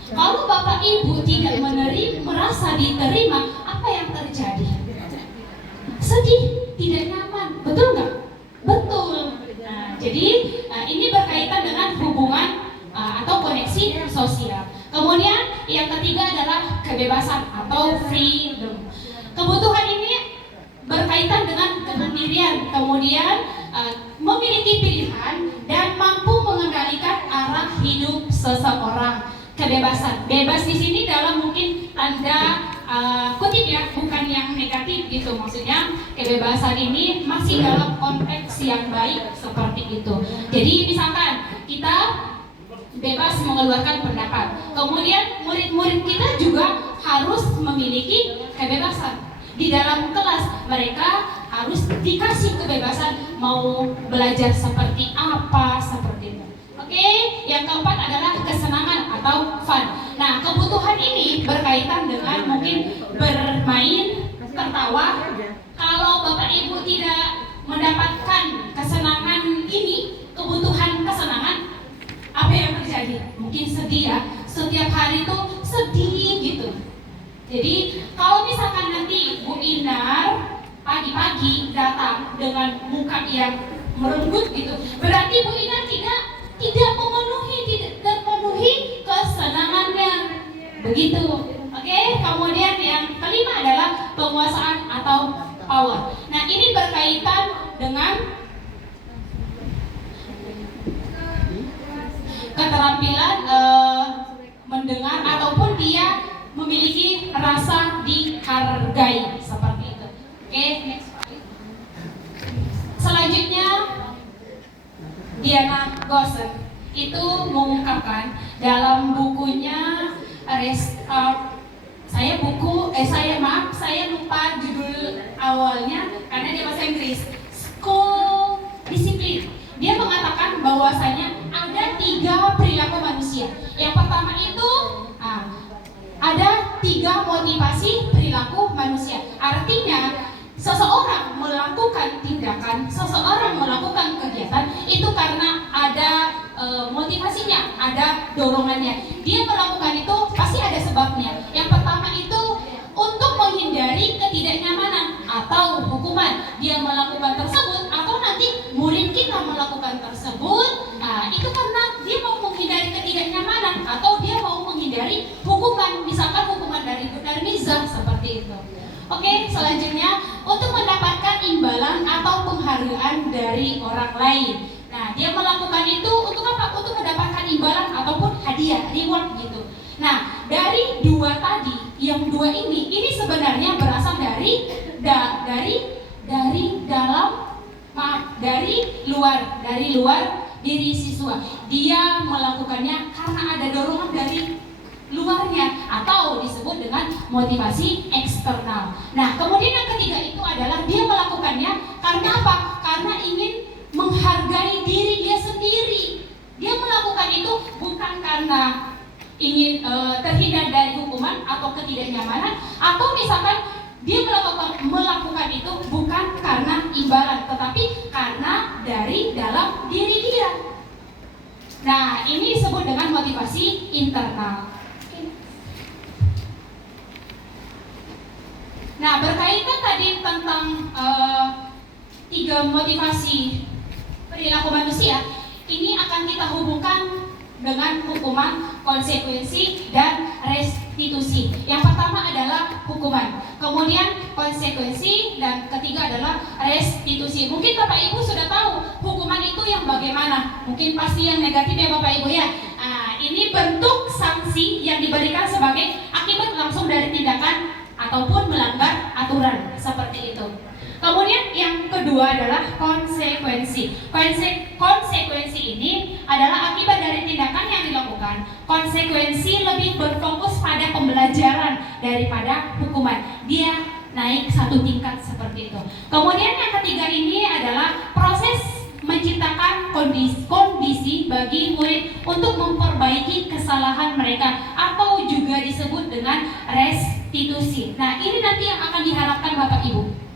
Kalau Bapak Ibu tidak merasa diterima, apa yang terjadi? Sedih, tidak nyaman, betul nggak? Betul. Nah, jadi ini berkaitan dengan hubungan atau koneksi sosial. Kemudian yang ketiga adalah kebebasan atau freedom. Kebutuhan ini berkaitan dengan kemandirian, kemudian memiliki pilihan dan mampu mengendalikan arah hidup seseorang. Kebebasan, bebas di sini dalam mungkin tanda kutip ya, bukan yang negatif gitu. Maksudnya kebebasan ini masih dalam konteks yang baik seperti itu. Jadi misalkan kita bebas mengeluarkan pendapat. Kemudian murid-murid kita juga harus memiliki kebebasan. Di dalam kelas mereka harus dikasih kebebasan mau belajar seperti apa, seperti itu. Oke, yang keempat adalah kesenangan atau fun. Nah, kebutuhan ini berkaitan dengan mungkin bermain, tertawa. Kalau Bapak Ibu tidak mendapatkan kesenangan ini, kebutuhan kesenangan, apa yang terjadi? Mungkin sedih ya. Setiap hari itu sedih gitu. Jadi kalau misalkan nanti Bu Inar pagi-pagi datang dengan muka yang merenggut gitu, berarti Bu Inar tidak terpenuhi kesenangannya. Begitu. Oke, kemudian yang kelima adalah penguasaan atau power. Nah, ini berkaitan dengan keterampilan mendengar ataupun dia memiliki rasa dihargai seperti itu. Oke, next slide. Selanjutnya Diana Gosen itu mengungkapkan dalam bukunya saya lupa judul awalnya karena dia bahasa Inggris. School Discipline. Dia mengatakan bahwasanya ada 3 perilaku manusia. Yang pertama itu ada 3 motivasi perilaku manusia. Artinya seseorang melakukan tindakan, seseorang melakukan kegiatan itu karena ada motivasinya, ada dorongannya. Dia melakukan itu pasti ada sebabnya. Yang pertama itu untuk menghindari ketidaknyamanan atau hukuman. Dia melakukan tersebut atau nanti murid kita melakukan tersebut, itu karena dia mau menghindari ketidaknyamanan atau dia mau menghindari hukuman, misalkan hukuman dari mizah seperti itu. Oke, selanjutnya untuk mendapatkan imbalan atau penghargaan dari orang lain. Nah, dia melakukan itu untuk apa? Untuk mendapatkan imbalan ataupun hadiah, reward gitu. Nah, dari 2 tadi, yang 2 ini sebenarnya berasal dari luar diri siswa. Dia melakukannya karena ada dorongan dari luarnya atau disebut dengan motivasi eksternal. Nah, kemudian yang ketiga itu adalah dia melakukannya karena apa? Karena ingin menghargai diri dia sendiri. Dia melakukan itu bukan karena ingin terhindar dari hukuman atau ketidaknyamanan, atau misalkan dia melakukan itu bukan karena imbalan, tetapi karena dari dalam diri dia. Nah, ini disebut dengan motivasi internal. Nah, berkaitan tadi tentang 3 motivasi perilaku manusia, ini akan kita hubungkan dengan hukuman, konsekuensi, dan restitusi. Yang pertama adalah hukuman, kemudian konsekuensi, dan ketiga adalah restitusi. Mungkin Bapak Ibu sudah tahu hukuman itu yang bagaimana. Mungkin pasti yang negatif ya Bapak Ibu ya. Ini bentuk sanksi yang diberikan sebagai akibat langsung dari tindakan ataupun melanggar aturan seperti itu. Kemudian yang kedua adalah konsekuensi. Konsekuensi ini adalah akibat dari tindakan yang dilakukan. Konsekuensi lebih berfokus pada pembelajaran daripada hukuman. Dia naik 1 tingkat seperti itu. Kemudian yang ketiga ini adalah proses menciptakan kondisi bagi murid untuk memperbaiki kesalahan mereka atau juga disebut dengan restitusi. Nah, ini nanti yang akan diharapkan Bapak Ibu.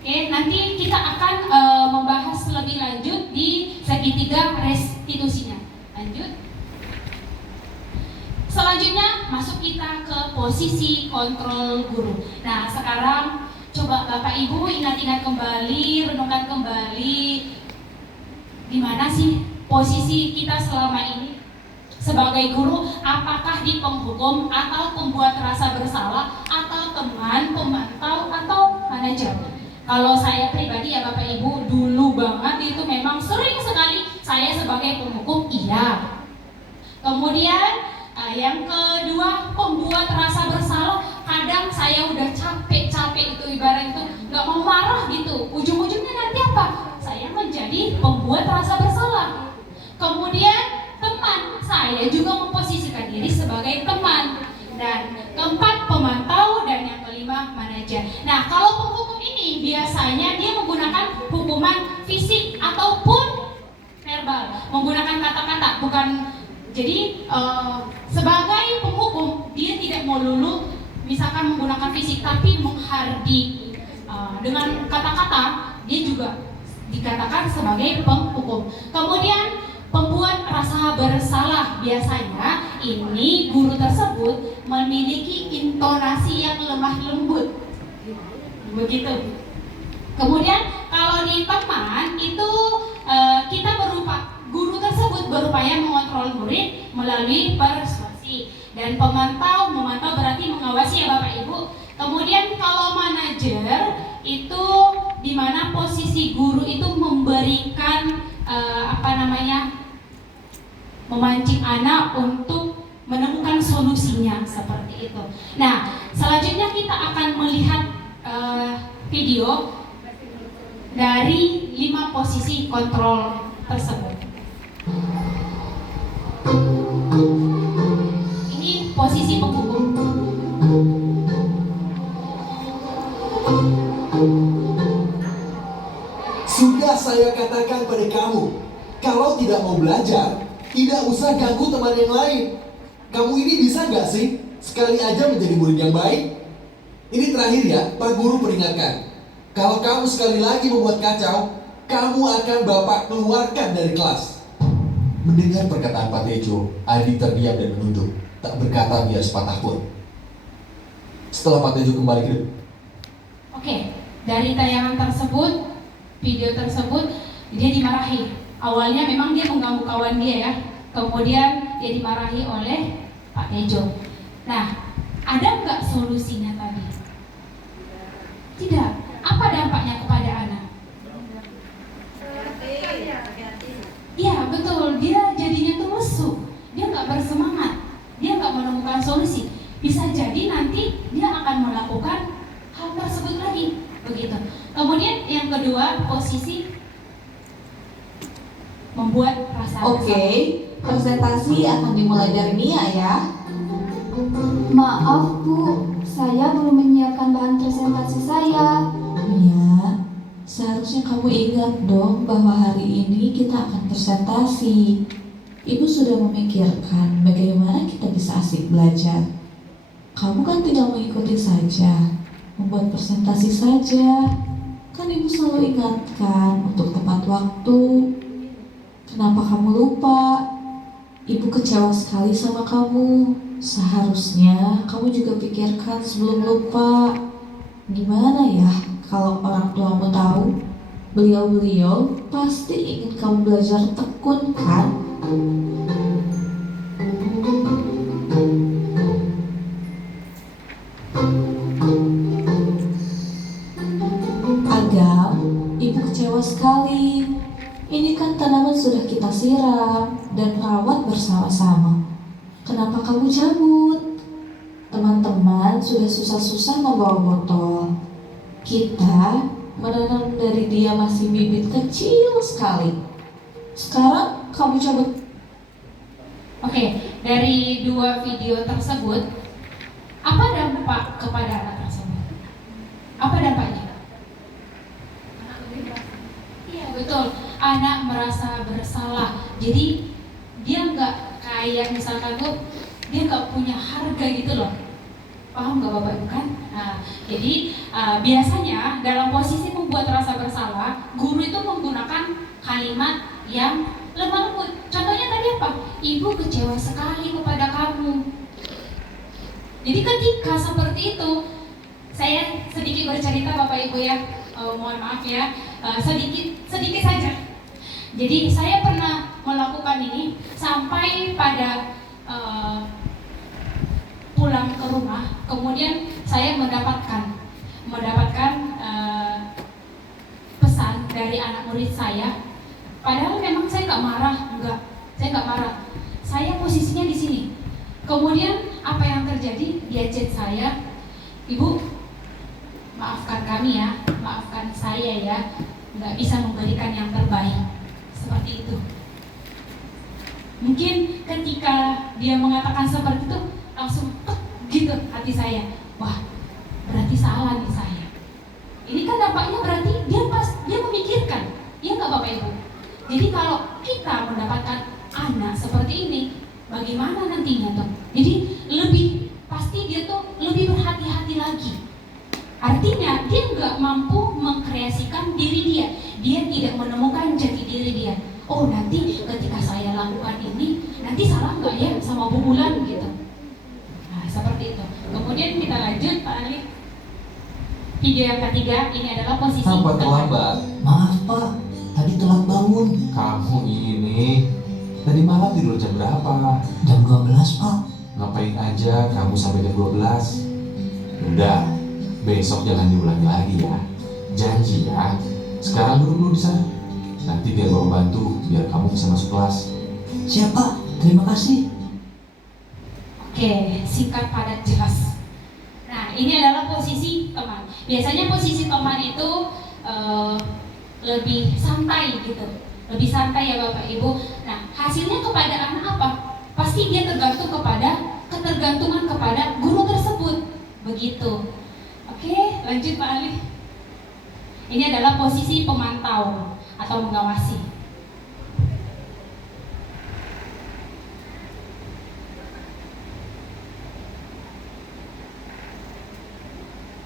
Oke, nanti kita akan membahas lebih lanjut di segitiga restitusinya. Lanjut. Selanjutnya masuk kita ke posisi kontrol guru. Nah, sekarang coba Bapak Ibu ingat-ingat kembali, renungkan kembali, di mana sih posisi kita selama ini sebagai guru? Apakah di penghukum atau pembuat rasa bersalah atau teman, pemantau atau manajer? Kalau saya pribadi ya Bapak Ibu, dulu banget itu memang sering sekali saya sebagai penghukum, iya. Kemudian yang kedua, pembuat rasa bersalah. Kadang saya udah capek itu, ibarat itu nggak mau marah gitu. Ujung-ujungnya nanti apa? Saya menjadi pembuat rasa bersalah. Kemudian teman, saya juga memposisikan diri sebagai teman. Dan keempat, pemantau, dan yang kelima, manajer. Nah, kalau penghukum ini biasanya dia menggunakan hukuman fisik ataupun verbal, menggunakan kata-kata, bukan. Jadi sebagai penghukum dia tidak melulu misalkan menggunakan fisik, tapi menghardi dengan kata-kata. Dia juga dikatakan sebagai penghukum. Kemudian pembuat rasa bersalah, biasanya ini guru tersebut memiliki intonasi yang lemah lembut, begitu. Kemudian kalau di teman itu guru tersebut berupaya mengontrol murid melalui persuasi. Dan memantau berarti mengawasi ya Bapak Ibu. Kemudian kalau manajer itu di mana posisi guru itu memberikan memancing anak untuk menemukan solusinya seperti itu. Nah, selanjutnya kita akan melihat video dari 5 posisi kontrol tersebut. Ini posisi penghubung. Sudah saya katakan pada kamu, kalau tidak mau belajar, tidak usah ganggu teman yang lain. Kamu ini bisa nggak sih sekali aja menjadi murid yang baik? Ini terakhir ya, Pak Guru peringatkan. Kalau kamu sekali lagi membuat kacau, kamu akan Bapak keluarkan dari kelas. Mendengar perkataan Pak Tejo, Adi terdiam dan menunduk, tak berkata biar sepatah pun. Setelah Pak Tejo kembali ke Oke, dari tayangan tersebut, video tersebut, dia dimarahi. Awalnya memang dia mengganggu kawan dia ya, kemudian dia dimarahi oleh Pak Tejo. Nah, ada nggak solusinya tadi? Tidak. Apa dampaknya kepada anak? Iya betul, dia jadinya tuh lesu, dia nggak bersemangat, dia nggak menemukan solusi. Bisa jadi nanti dia akan melakukan hal tersebut lagi, begitu. Kemudian yang kedua, posisi membuat rasa Oke, presentasi akan dimulai dari Mia ya. Maaf Bu, saya belum menyiapkan bahan presentasi saya. Mia, seharusnya kamu ingat dong bahwa hari ini kita akan presentasi. Ibu sudah memikirkan bagaimana kita bisa asik belajar. Kamu kan tinggal mengikuti saja, membuat presentasi saja. Kan ibu selalu ingatkan untuk tepat waktu. Kenapa kamu lupa? Ibu kecewa sekali sama kamu. Seharusnya kamu juga pikirkan sebelum lupa. Gimana ya kalau orang tuamu tahu? Beliau-beliau pasti ingin kamu belajar tekun kan? Agam, ibu kecewa sekali. Ini kan tanaman sudah kita siram dan rawat bersama-sama. Kenapa kamu cabut? Teman-teman sudah susah-susah membawa botol. Kita menanam dari dia masih bibit kecil sekali. Sekarang kamu cabut. Oke, dari 2 video tersebut, apa dampak kepada anak tersebut? Apa dampaknya? Iya betul, anak merasa bersalah. Jadi dia nggak kayak misalkan Bu, dia nggak punya harga gitu loh. Paham nggak Bapak Ibu kan? Nah, jadi biasanya dalam posisi membuat rasa bersalah, guru itu menggunakan kalimat yang lemah lembut. Contohnya tadi apa? Ibu kecewa sekali kepada kamu. Jadi ketika seperti itu, saya sedikit bercerita Bapak Ibu ya, mohon maaf ya, sedikit saja. Jadi saya pernah melakukan ini sampai pada pulang ke rumah, kemudian saya mendapatkan pesan dari anak murid saya. Padahal memang saya nggak marah, saya nggak marah. Saya posisinya di sini. Kemudian apa yang terjadi? Dia chat saya, Ibu, maafkan kami ya, maafkan saya ya, nggak bisa memberikan yang terbaik. Seperti itu. Mungkin ketika dia mengatakan seperti itu, langsung gitu hati saya. Wah, berarti salah nih saya. Ini kan dampaknya berarti dia memikirkan, ya nggak Bapak Ibu? Jadi kalau kita mendapatkan anak seperti ini, bagaimana nantinya tuh? Jadi pasti dia tuh lebih berhati-hati lagi. Artinya dia nggak mampu mengkreasikan diri dia. Dia tidak menemukan jati diri dia. Oh nanti ketika saya lakukan ini, nanti salah nggak ya sama Bu Bulan gitu. Nah seperti itu. Kemudian kita lanjut Pak Ali. Video yang ketiga ini adalah posisi. Apa terlambat? Maaf Pak, tadi telat bangun. Kamu ini tadi malam tidur jam berapa? Jam 12 Pak. Ngapain aja kamu sampai jam 12? Udah, besok jangan diulangi lagi ya. Janji ya. Sekarang duduk dulu di sana. Nanti biar bawa bantu biar kamu bisa masuk kelas. Siapa? Terima kasih. Oke, singkat padat jelas. Nah, ini adalah posisi teman. Biasanya posisi teman itu lebih santai gitu, lebih santai ya Bapak Ibu. Nah, hasilnya kepada anak apa? Pasti dia ketergantungan kepada guru tersebut, begitu. Oke, lanjut Pak Ali. Ini adalah posisi pemantau atau mengawasi.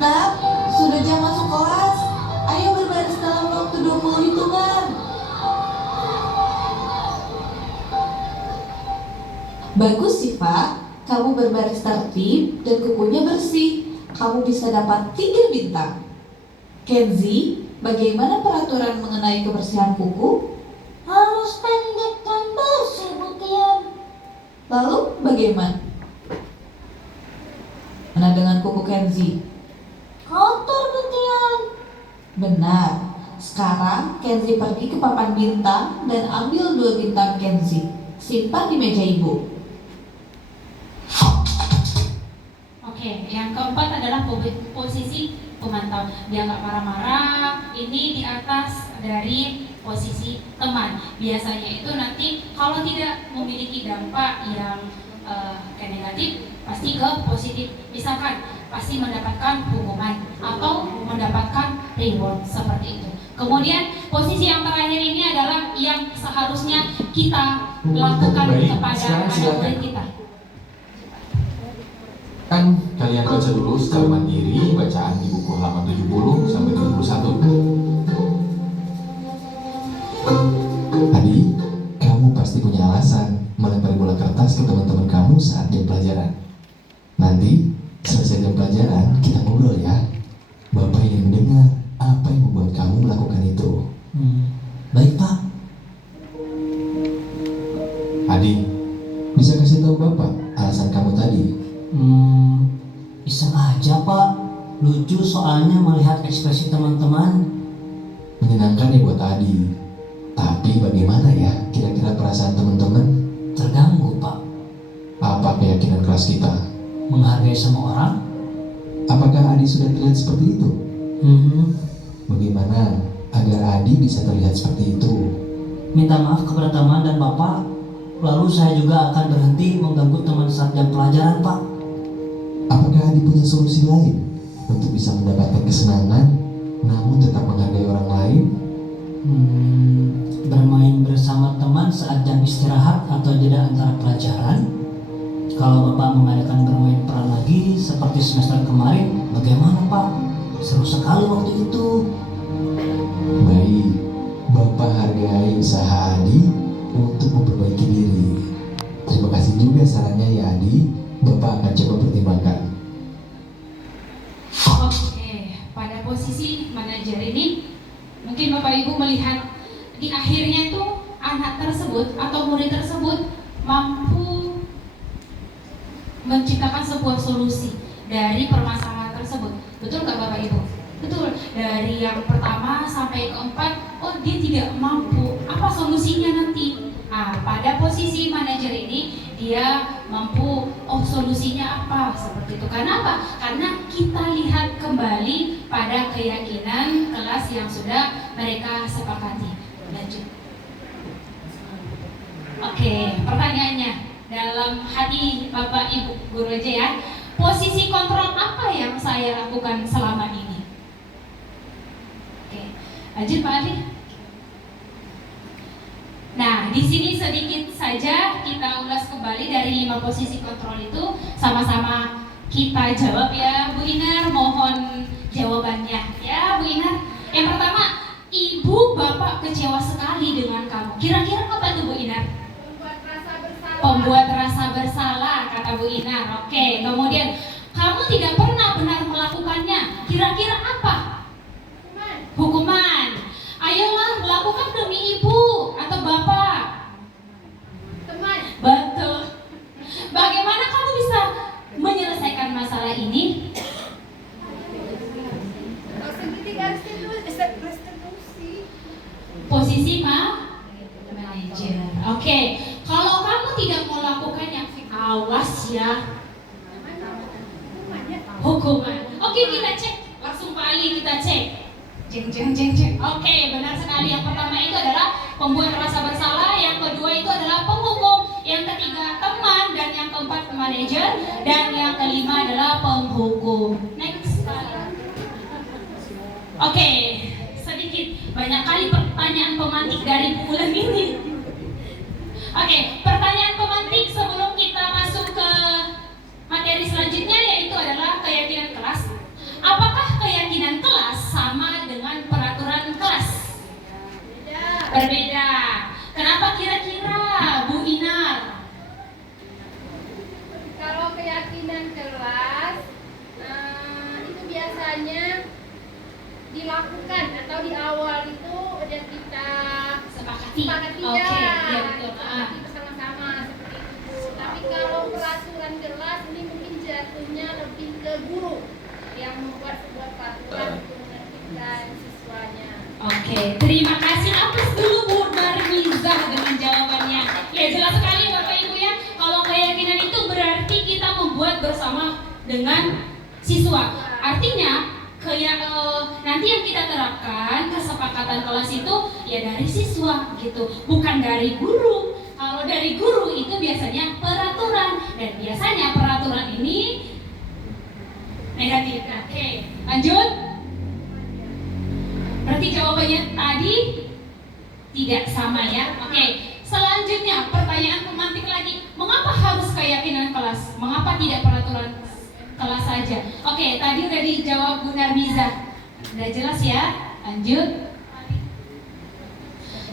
Nak, sudah jam masuk kelas. Ayo berbaris dalam waktu 20 hitungan. Bagus Siva, kamu berbaris tertib dan kukunya bersih. Kamu bisa dapat 3 bintang. Kenzi, bagaimana peraturan mengenai kebersihan kuku? Harus pendek dan bersih, Bu Tian. Lalu bagaimana? Mana dengan kuku Kenzi? Kotor, Bu Tian. Benar. Sekarang Kenzi pergi ke papan bintang dan ambil 2 bintang Kenzi. Simpan di meja ibu. Oke, yang keempat adalah posisi pemantau. Dia nggak marah-marah. Ini di atas dari posisi teman. Biasanya itu nanti kalau tidak memiliki dampak yang ke negatif, pasti ke positif. Misalkan pasti mendapatkan hukuman atau mendapatkan reward seperti itu. Kemudian posisi yang terakhir ini adalah yang seharusnya kita lakukan kepada anak murid kita. Kan kalian baca dulu secara mandiri bacaan di buku halaman 70 sampai 71. Adi, kamu pasti punya alasan melempar bola kertas ke teman-teman kamu saat jam pelajaran. Nanti selesai jam pelajaran kita ngobrol ya. Bapak ingin mendengar apa yang membuat kamu melakukan itu. Baik Pak. Adi, bisa kasih tahu Bapak alasan kamu tadi? Iseng aja Pak. Lucu soalnya melihat ekspresi teman-teman. Menyenangkan ya buat Adi. Tapi bagaimana ya kira-kira perasaan teman-teman? Terganggu Pak. Apa keyakinan kelas kita? Menghargai semua orang. Apakah Adi sudah terlihat seperti itu? Bagaimana agar Adi bisa terlihat seperti itu? Minta maaf kepada teman dan Bapak. Lalu saya juga akan berhenti mengganggu teman saat jam pelajaran Pak. Apakah Adi punya solusi lain untuk bisa mendapatkan kesenangan namun tetap menghargai orang lain? Bermain bersama teman saat jam istirahat atau jeda antara pelajaran. Kalau Bapak mengadakan bermain peran lagi seperti semester kemarin, bagaimana Pak? Seru sekali waktu itu. Baik, Bapak hargai usaha Adi untuk memperbaiki diri. Terima kasih juga sarannya ya Adi. Bapak akan coba pertimbangkan. Oke, pada posisi manajer ini mungkin Bapak Ibu melihat di akhirnya tuh anak tersebut atau murid tersebut mampu menciptakan sebuah solusi dari permasalahan tersebut. Betul nggak Bapak Ibu? Betul. Dari yang pertama sampai keempat, oh dia tidak mampu. Apa solusinya nanti? Nah, pada posisi manajer ini dia mampu, oh solusinya apa? Seperti itu. Karena apa? Karena kita lihat kembali pada keyakinan kelas yang sudah mereka sepakati. Lanjut. Oke, pertanyaannya dalam hati Bapak Ibu guru aja ya. Posisi kontrol apa yang saya lakukan selama ini? Oke, lanjut Pak Adi. Nah, di sini sedikit saja kita ulas kembali dari 5 posisi kontrol itu, sama-sama kita jawab ya Bu Inar, mohon jawabannya ya Bu Inar. Yang pertama, Ibu Bapak kecewa sekali dengan kamu. Kira-kira apa tuh Bu Inar? Pembuat rasa bersalah kata Bu Inar. Oke, kemudian kamu tidak pernah benar melakukannya. Kira-kira apa? Hukuman. Ayolah lakukan demi ibu atau bapak. Teman. Betul. Bagaimana kamu bisa menyelesaikan masalah ini? Posisi manajer. Oke. Kalau kamu tidak ya. Hukuman. Oke, kita cek. Langsung Pak Ali kita cek. Jeng jeng jeng jeng. Oke, benar sekali. Yang pertama itu adalah pembuat rasa bersalah, yang kedua itu adalah penghukum, yang ketiga teman, dan yang keempat manajer, dan yang kelima adalah penghukum. Next. Oke, sedikit banyak kali pertanyaan pemantik dari bulan ini. Oke, pertanyaan pemantik sebelum kita masuk ke materi selanjutnya, yaitu adalah keyakinan kelas. Apakah keyakinan kelas sama dengan peraturan kelas? Berbeda. Kenapa kira-kira, Bu Inar? Kalau keyakinan kelas itu biasanya dilakukan atau di awal itu udah kita Sepakati. sepakati Oke, ya, iya betul. sepakati bersama-sama seperti itu. Tapi kalau peraturan kelas ini mungkin jatuhnya lebih ke guru yang membuat sebuah peraturan untuk menertibkan siswanya. Oke, terima kasih. Aplaus dulu Bu Narmizah dengan jawabannya. Ya, jelas sekali Bapak Ibu ya. Kalau keyakinan itu berarti kita membuat bersama dengan siswa. Artinya nanti yang kita terapkan kesepakatan kelas itu ya dari siswa gitu, bukan dari guru. Kalau dari guru itu biasanya peraturan, dan biasanya peraturan ini negatif. Oke, lanjut. Berarti jawabannya tadi tidak sama ya. Oke, selanjutnya pertanyaan pemantik lagi. Mengapa harus keyakinan kelas? Mengapa tidak peraturan kelas saja? Oke, tadi udah dijawab Bu Narmizah. Udah jelas ya? Lanjut.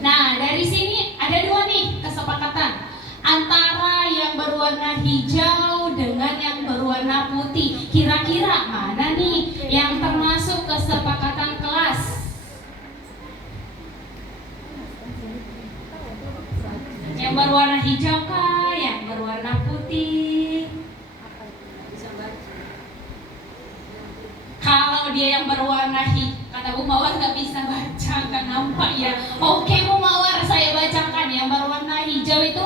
Nah, dari sini ada dua nih kesepakatan antara yang berwarna hijau dengan yang berwarna putih. Kira-kira mana nih yang termasuk kesepakatan kelas? Yang berwarna hijau kah? Yang berwarna putih? Kalau dia yang berwarna kata Bu Mawar nggak bisa baca, nggak nampak ya. Oke Bu Mawar, saya bacakan. Yang berwarna hijau itu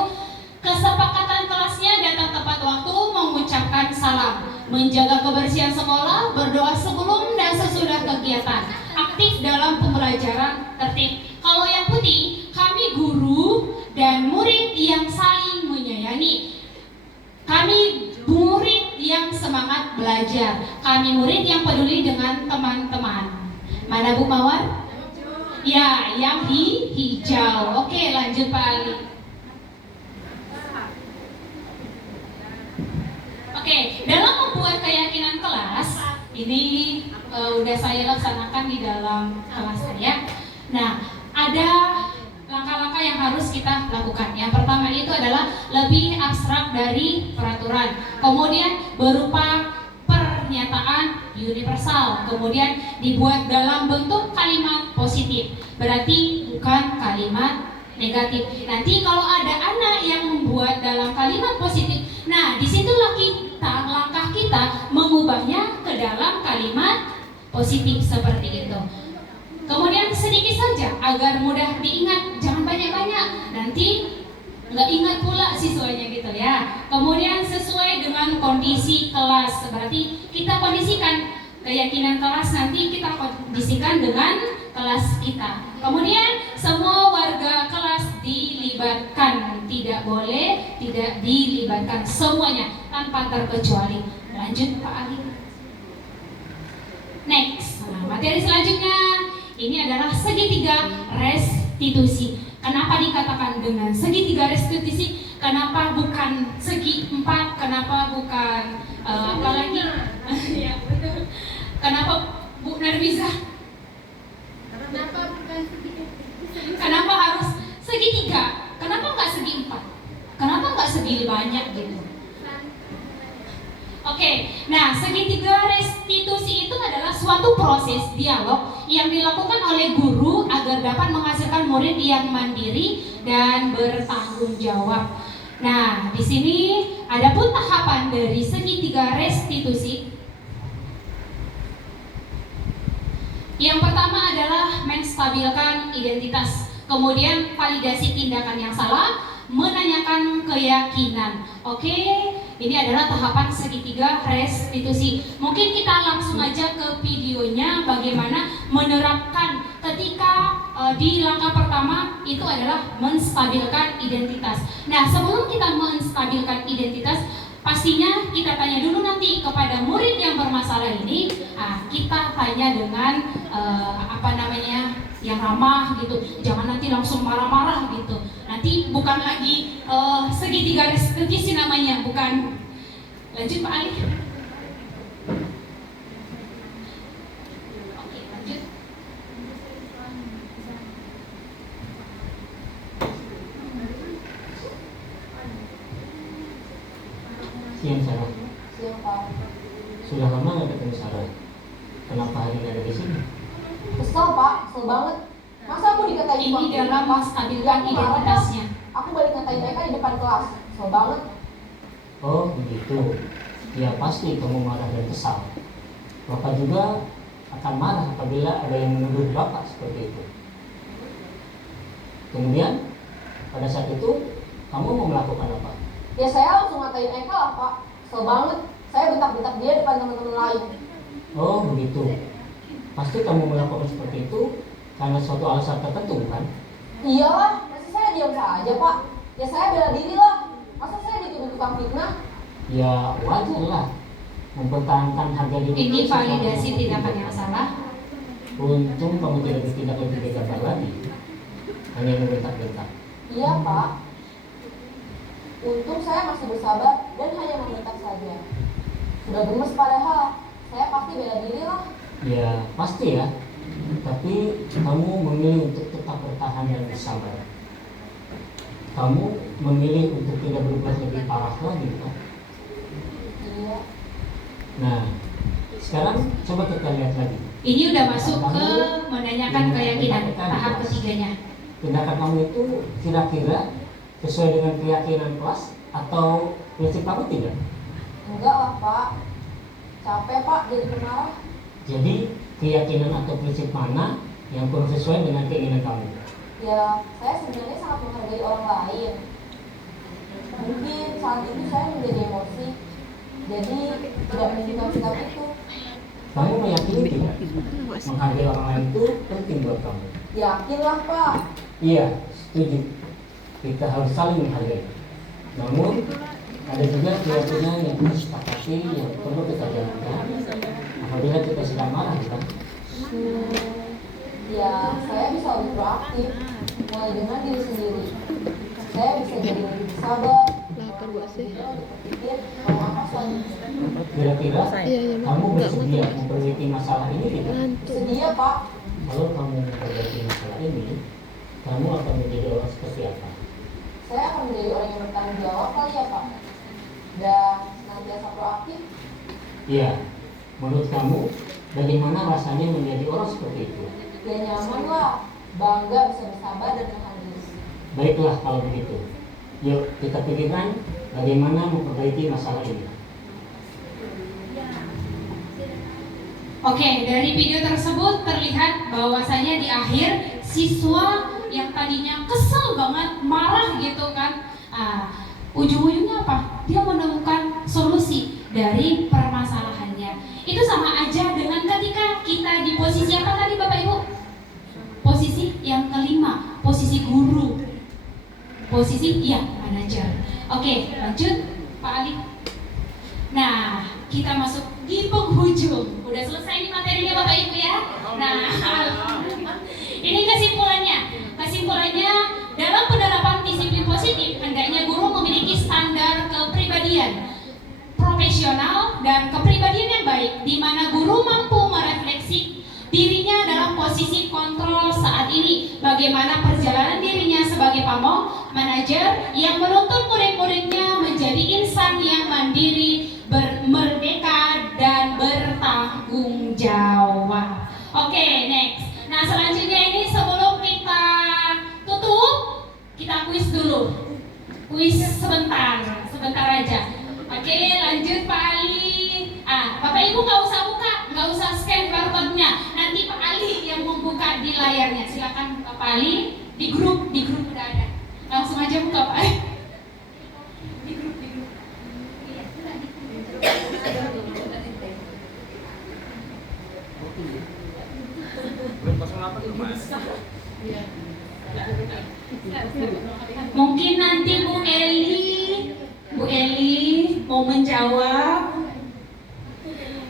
kesepakatan kelasnya datang tepat waktu, mengucapkan salam, menjaga kebersihan sekolah, berdoa sebelum dan sesudah kegiatan, aktif dalam pembelajaran, tertib. Kalau yang putih, kami guru dan murid yang saling menyayangi. Kami murid yang semangat belajar. Kami murid yang peduli dengan teman-teman. Mana Bu Mawar? Ya, yang hijau. Oke, lanjut Pak Ali. Oke, dalam membuat keyakinan kelas, ini udah saya laksanakan di dalam kelas saya. Nah, ada langkah-langkah yang harus kita lakukan. Yang pertama itu adalah lebih abstrak dari peraturan, kemudian berupa pernyataan universal, kemudian dibuat dalam bentuk kalimat positif, berarti bukan kalimat negatif. Nanti kalau ada anak yang membuat dalam kalimat positif, nah disitulah langkah kita mengubahnya ke dalam kalimat positif seperti itu. Kemudian sedikit saja agar mudah diingat, jangan banyak-banyak, nanti nggak ingat pula siswanya gitu ya. Kemudian sesuai dengan kondisi kelas, berarti kita kondisikan keyakinan kelas, nanti kita kondisikan dengan kelas kita. Kemudian semua warga kelas dilibatkan, tidak boleh tidak dilibatkan, semuanya tanpa terkecuali. Lanjut Pak Ali. Next, materi selanjutnya ini adalah segitiga restitusi. Kenapa dikatakan dengan segitiga restitusi? Kenapa bukan segi empat? Kenapa bukan apa lagi? Ya betul. Kenapa Bu Narmizah? Kenapa bukan segitiga? Kenapa harus segitiga? Kenapa nggak segi empat? Kenapa nggak segi banyak gitu? Oke, nah segitiga restitusi itu adalah suatu proses dialog yang dilakukan oleh guru agar dapat menghasilkan murid yang mandiri dan bertanggung jawab. Nah, di sini ada pun tahapan dari segitiga restitusi. Yang pertama adalah menstabilkan identitas, kemudian validasi tindakan yang salah, menanyakan keyakinan. Oke, Ini adalah tahapan segitiga restitusi. Mungkin kita langsung aja ke videonya bagaimana menerapkan ketika di langkah pertama itu adalah menstabilkan identitas. Nah, sebelum kita menstabilkan identitas, pastinya kita tanya dulu nanti kepada murid yang bermasalah ini. Kita tanya dengan yang ramah gitu. Jangan nanti langsung marah-marah gitu. Nanti bukan lagi segitiga restitusi namanya, bukan. Lanjut Pak Ali. Oke, lanjut. Siang Sarah. Siang Pak. Sudah lama nggak ketemu Sarah? Kenapa hari ini ada di sini? Kesel Pak, kesel banget. Masa aku dikatain Ini dalam menstabilkan identitasnya. Aku balik ngatain mereka di depan kelas. Kesel banget. Oh begitu. Ya pasti kamu marah dan kesal. Bapak juga akan marah apabila ada yang menuduh Bapak seperti itu. Kemudian pada saat itu kamu mau melakukan apa? Ya saya langsung ngatain Eka lah Pak. Kesel banget. Saya bentak-bentak dia depan teman-teman lain. Oh begitu. Pasti kamu melakukan seperti itu karena suatu alasan tertentu kan? Iyalah, masih saya diam saja Pak. Ya saya bela diri lah. Masa saya dituduh tukang fitnah? Ya wajar lah. Mempertahankan harga diri. Ini validasi tindakan yang salah. Untung kamu tidak bertindak lebih gegabah lagi. Hanya membentak-bentak. Iya Pak. Untung saya masih bersabar dan hanya membentak saja. Sudah gemes padahal. Saya pasti bela diri lah. Ya pasti ya. Tapi kamu memilih untuk tetap bertahan dan bersabar. Kamu memilih untuk tidak berbuat lebih parah lagi kan? Iya. Nah, sekarang coba kita lihat lagi. Ini udah masuk ke menanyakan keyakinan tahap ketiganya. Tindakan kamu itu kira-kira sesuai dengan keyakinan kelas atau prinsip kamu tidak? Enggak lah Pak. Capek Pak jadi pemarah. Jadi keyakinan atau prinsip mana yang kurang sesuai dengan keinginan kamu? Ya, saya sebenarnya sangat menghargai orang lain. Mungkin saat itu saya menjadi emosi, jadi tidak menunjukkan sikap itu. Kamu meyakini tidak? Menghargai orang lain itu penting buat kamu. Yakin lah Pak. Iya, setuju. Kita harus saling menghargai. Namun ada juga keyakinan yang harus sepakati yang perlu kita jalankan apabila kita sedang marah, kan? Ya, saya bisa lebih proaktif, mulai dengan diri sendiri. Saya bisa jadi lebih sabar. Berpikir kalau apa selanjutnya. Kira-kira kamu bersedia memperbaiki masalah ini tidak? Sedia Pak. Kalau kamu memperbaiki masalah ini, kamu akan menjadi orang seperti apa? Saya akan menjadi orang yang bertanggung jawab kali ya Pak. Dan senantiasa proaktif. Iya. Menurut kamu, bagaimana rasanya menjadi orang seperti itu? Ya nyaman lah, bangga bisa bersabar dan menahan diri. Baiklah kalau begitu. Yuk kita pikirkan bagaimana memperbaiki masalah ini. Oke, dari video tersebut terlihat bahwasanya di akhir siswa yang tadinya kesel banget, marah gitu kan, ujung-ujungnya apa? Dia menemukan solusi dari permasalahannya. Itu sama aja dengan ketika kita di posisi apa tadi Bapak Ibu? Posisi yang kelima, posisi guru. Posisi manajer. Oke, lanjut Pak Ali. Nah, kita masuk di penghujung. Udah selesai nih materinya Bapak Ibu ya. Nah, ini kesimpulannya. Kesimpulannya dalam penerapan disiplin positif, hendaknya guru memiliki standar kepribadian profesional dan kepribadian yang baik, di mana guru mampu merefleksi dirinya dalam posisi kontrol saat ini, bagaimana perjalanan dirinya sebagai pamong, manajer yang menuntun murid-muridnya menjadi insan yang mandiri, merdeka dan bertanggung jawab. Oke, next. Nah, selanjutnya ini sebelum kita tutup, kita kuis dulu. Kuis sebentar aja. Oke, lanjut Pak Ali. Bapak Ibu nggak usah buka, nggak usah scan barcode-nya. Nanti Pak Ali yang membuka di layarnya. Silakan Pak Ali. Di grup udah ada. Langsung aja buka Pak Ali. Di grup. Iya. Mungkin nanti Bu Eli mau menjawab.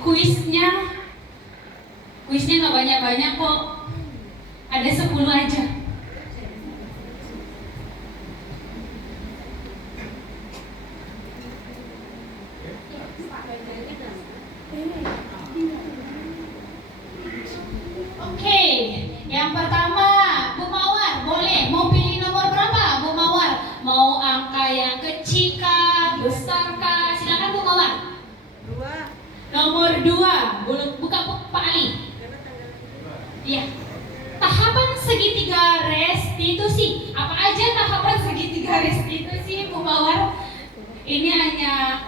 Kuisnya nggak banyak-banyak kok, ada 10 aja. Oke, yang pertama Bu Mawar, boleh mau pilih nomor berapa Bu Mawar? Mau angka yang kecil kah, besar kah? Silakan Bu Mawar. Nomor 2, buka Pak Ali. Iya. Tahapan segitiga restitusi. Apa aja tahapan segitiga restitusi Bu Mawar? Ini hanya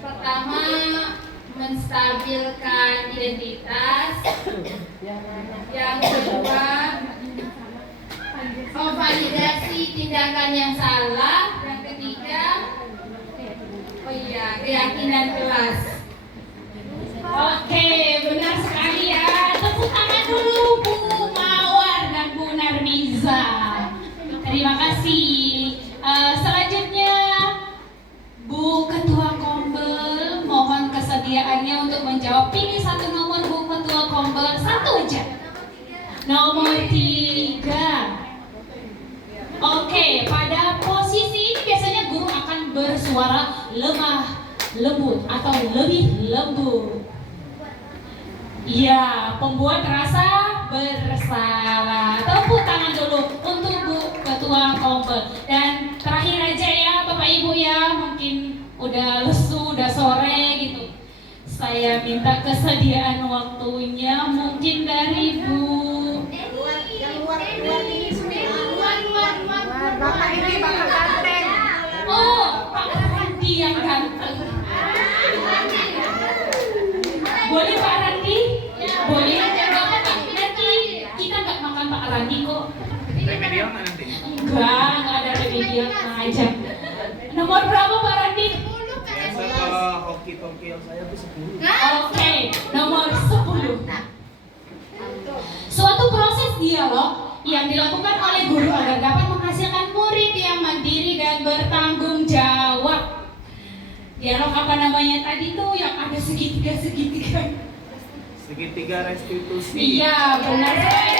pertama menstabilkan identitas, yang kedua memvalidasi tindakan yang salah, yang ketiga keyakinan kelas. Oke, benar sekali ya. Tepuk tangan dulu Bu Mawar dan Bu Narmiza. Terima kasih. Selanjutnya Bu Ketua Kombel, mohon kesediaannya untuk menjawab. Pilih satu nomor Bu Ketua Kombel, satu aja. Nomor 3. Oke, pada posisi ini biasanya guru akan bersuara lemah, lembut atau lebih lembut. Iya, pembuat rasa bersalah. Tepuk tangan dulu untuk Bu Ketua Kompel. Dan terakhir aja ya Bapak Ibu ya, mungkin udah lesu, udah sore gitu. Saya minta kesediaan waktunya mungkin dari Bu Bapak ini bakal ganteng. Oh, Pak Randi yang ganteng. Boleh Pak Randi? Boleh. Nanti kita nggak makan Pak Randi kok. Remedial nggak nanti? Nggak ada remedial aja. Nomor berapa Pak Randi? Biasa kalau hoki-hoki saya tuh 10. Oke, nomor 10. Suatu proses dialog yang dilakukan oleh guru agar dapat menghasilkan murid yang mandiri dan bertanggung jawab. Dialog apa namanya tadi tuh yang ada segitiga-segitiga? Segitiga restitusi. Iya, benar sekali.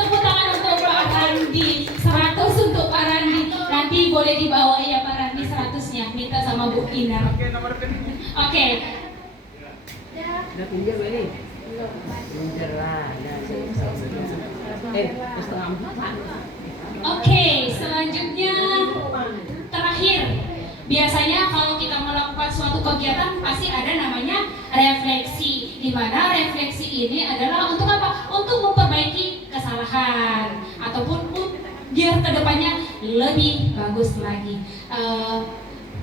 Tepuk tangan untuk Pak Randi. 100 untuk Pak Randi. Nanti boleh dibawa ya Pak Randi 100-nya. Minta sama Bu Ina. Oke, nomor rekening. Oke. Udah pinjam ini. Pinjam lah. Oke, selanjutnya terakhir. Biasanya kalau kita melakukan suatu kegiatan pasti ada namanya refleksi. Di mana refleksi ini adalah untuk apa? Untuk memperbaiki kesalahan ataupun biar kedepannya lebih bagus lagi.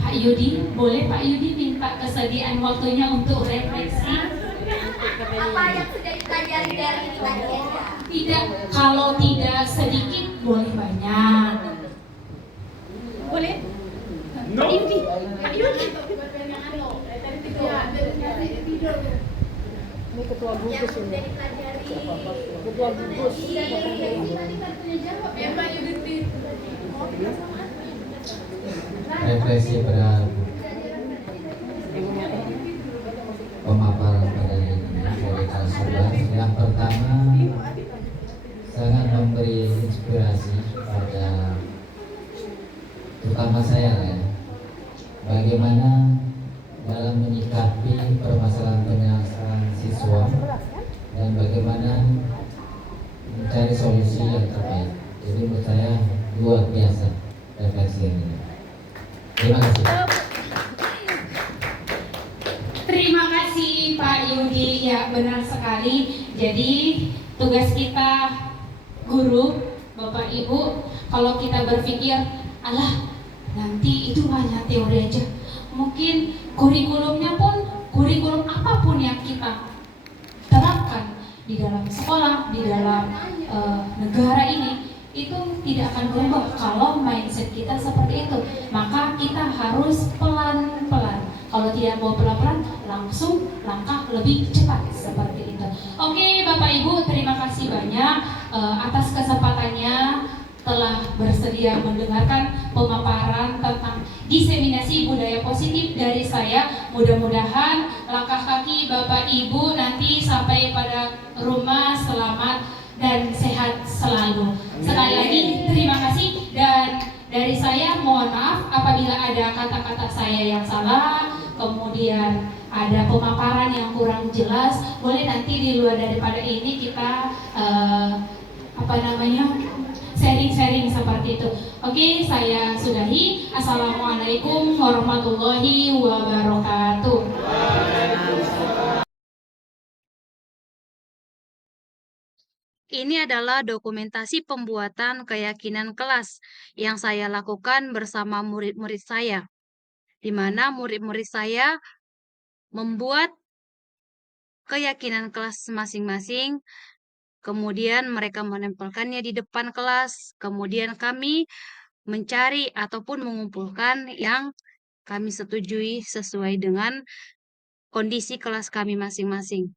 Pak Yudi, boleh Pak Yudi minta kesediaan waktunya untuk refleksi? Apa yang sudah dipelajari dari ini tadi aja? Tidak, kalau tidak sedikit boleh banyak. Boleh? No. Pak Yudi. Ini ketua gugus Yang ini. sudah dipelajari. Ketua gugus. Refleksi pada pemaparan pada ini dari kelas 11. Yang pertama, sangat memberi inspirasi pada terutama saya ya, bagaimana dalam menyikapi permasalahan penyelesaian siswa dan bagaimana mencari solusi yang terbaik. Jadi menurut saya luar biasa refleksi ini. Terima kasih. Terima kasih Pak Yudi, ya benar sekali. Jadi tugas kita guru, Bapak Ibu, kalau kita berpikir, alah nanti itu hanya teori aja. Mungkin kurikulumnya pun kurikulum apapun yang kita terapkan di dalam sekolah, di dalam negara ini, itu tidak akan berubah kalau mindset kita seperti itu. Maka kita harus pelan-pelan dia mau pelaporan langsung langkah lebih cepat seperti itu. Oke Bapak Ibu, terima kasih banyak atas kesempatannya telah bersedia mendengarkan pemaparan tentang diseminasi budaya positif dari saya. Mudah-mudahan langkah kaki Bapak Ibu nanti sampai pada rumah selamat dan sehat selalu. Sekali lagi terima kasih, dan dari saya mohon maaf apabila ada kata-kata saya yang salah, kemudian ada pemaparan yang kurang jelas. Boleh nanti di luar daripada ini kita sharing-sharing seperti itu. Oke, saya sudahi. Assalamualaikum warahmatullahi wabarakatuh. Ini adalah dokumentasi pembuatan keyakinan kelas yang saya lakukan bersama murid-murid saya, di mana murid-murid saya membuat keyakinan kelas masing-masing, kemudian mereka menempelkannya di depan kelas, kemudian kami mencari ataupun mengumpulkan yang kami setujui sesuai dengan kondisi kelas kami masing-masing.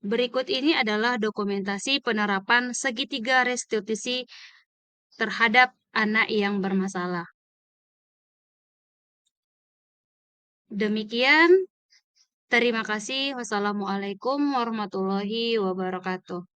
Berikut ini adalah dokumentasi penerapan segitiga restitusi terhadap anak yang bermasalah. Demikian, terima kasih. Wassalamualaikum warahmatullahi wabarakatuh.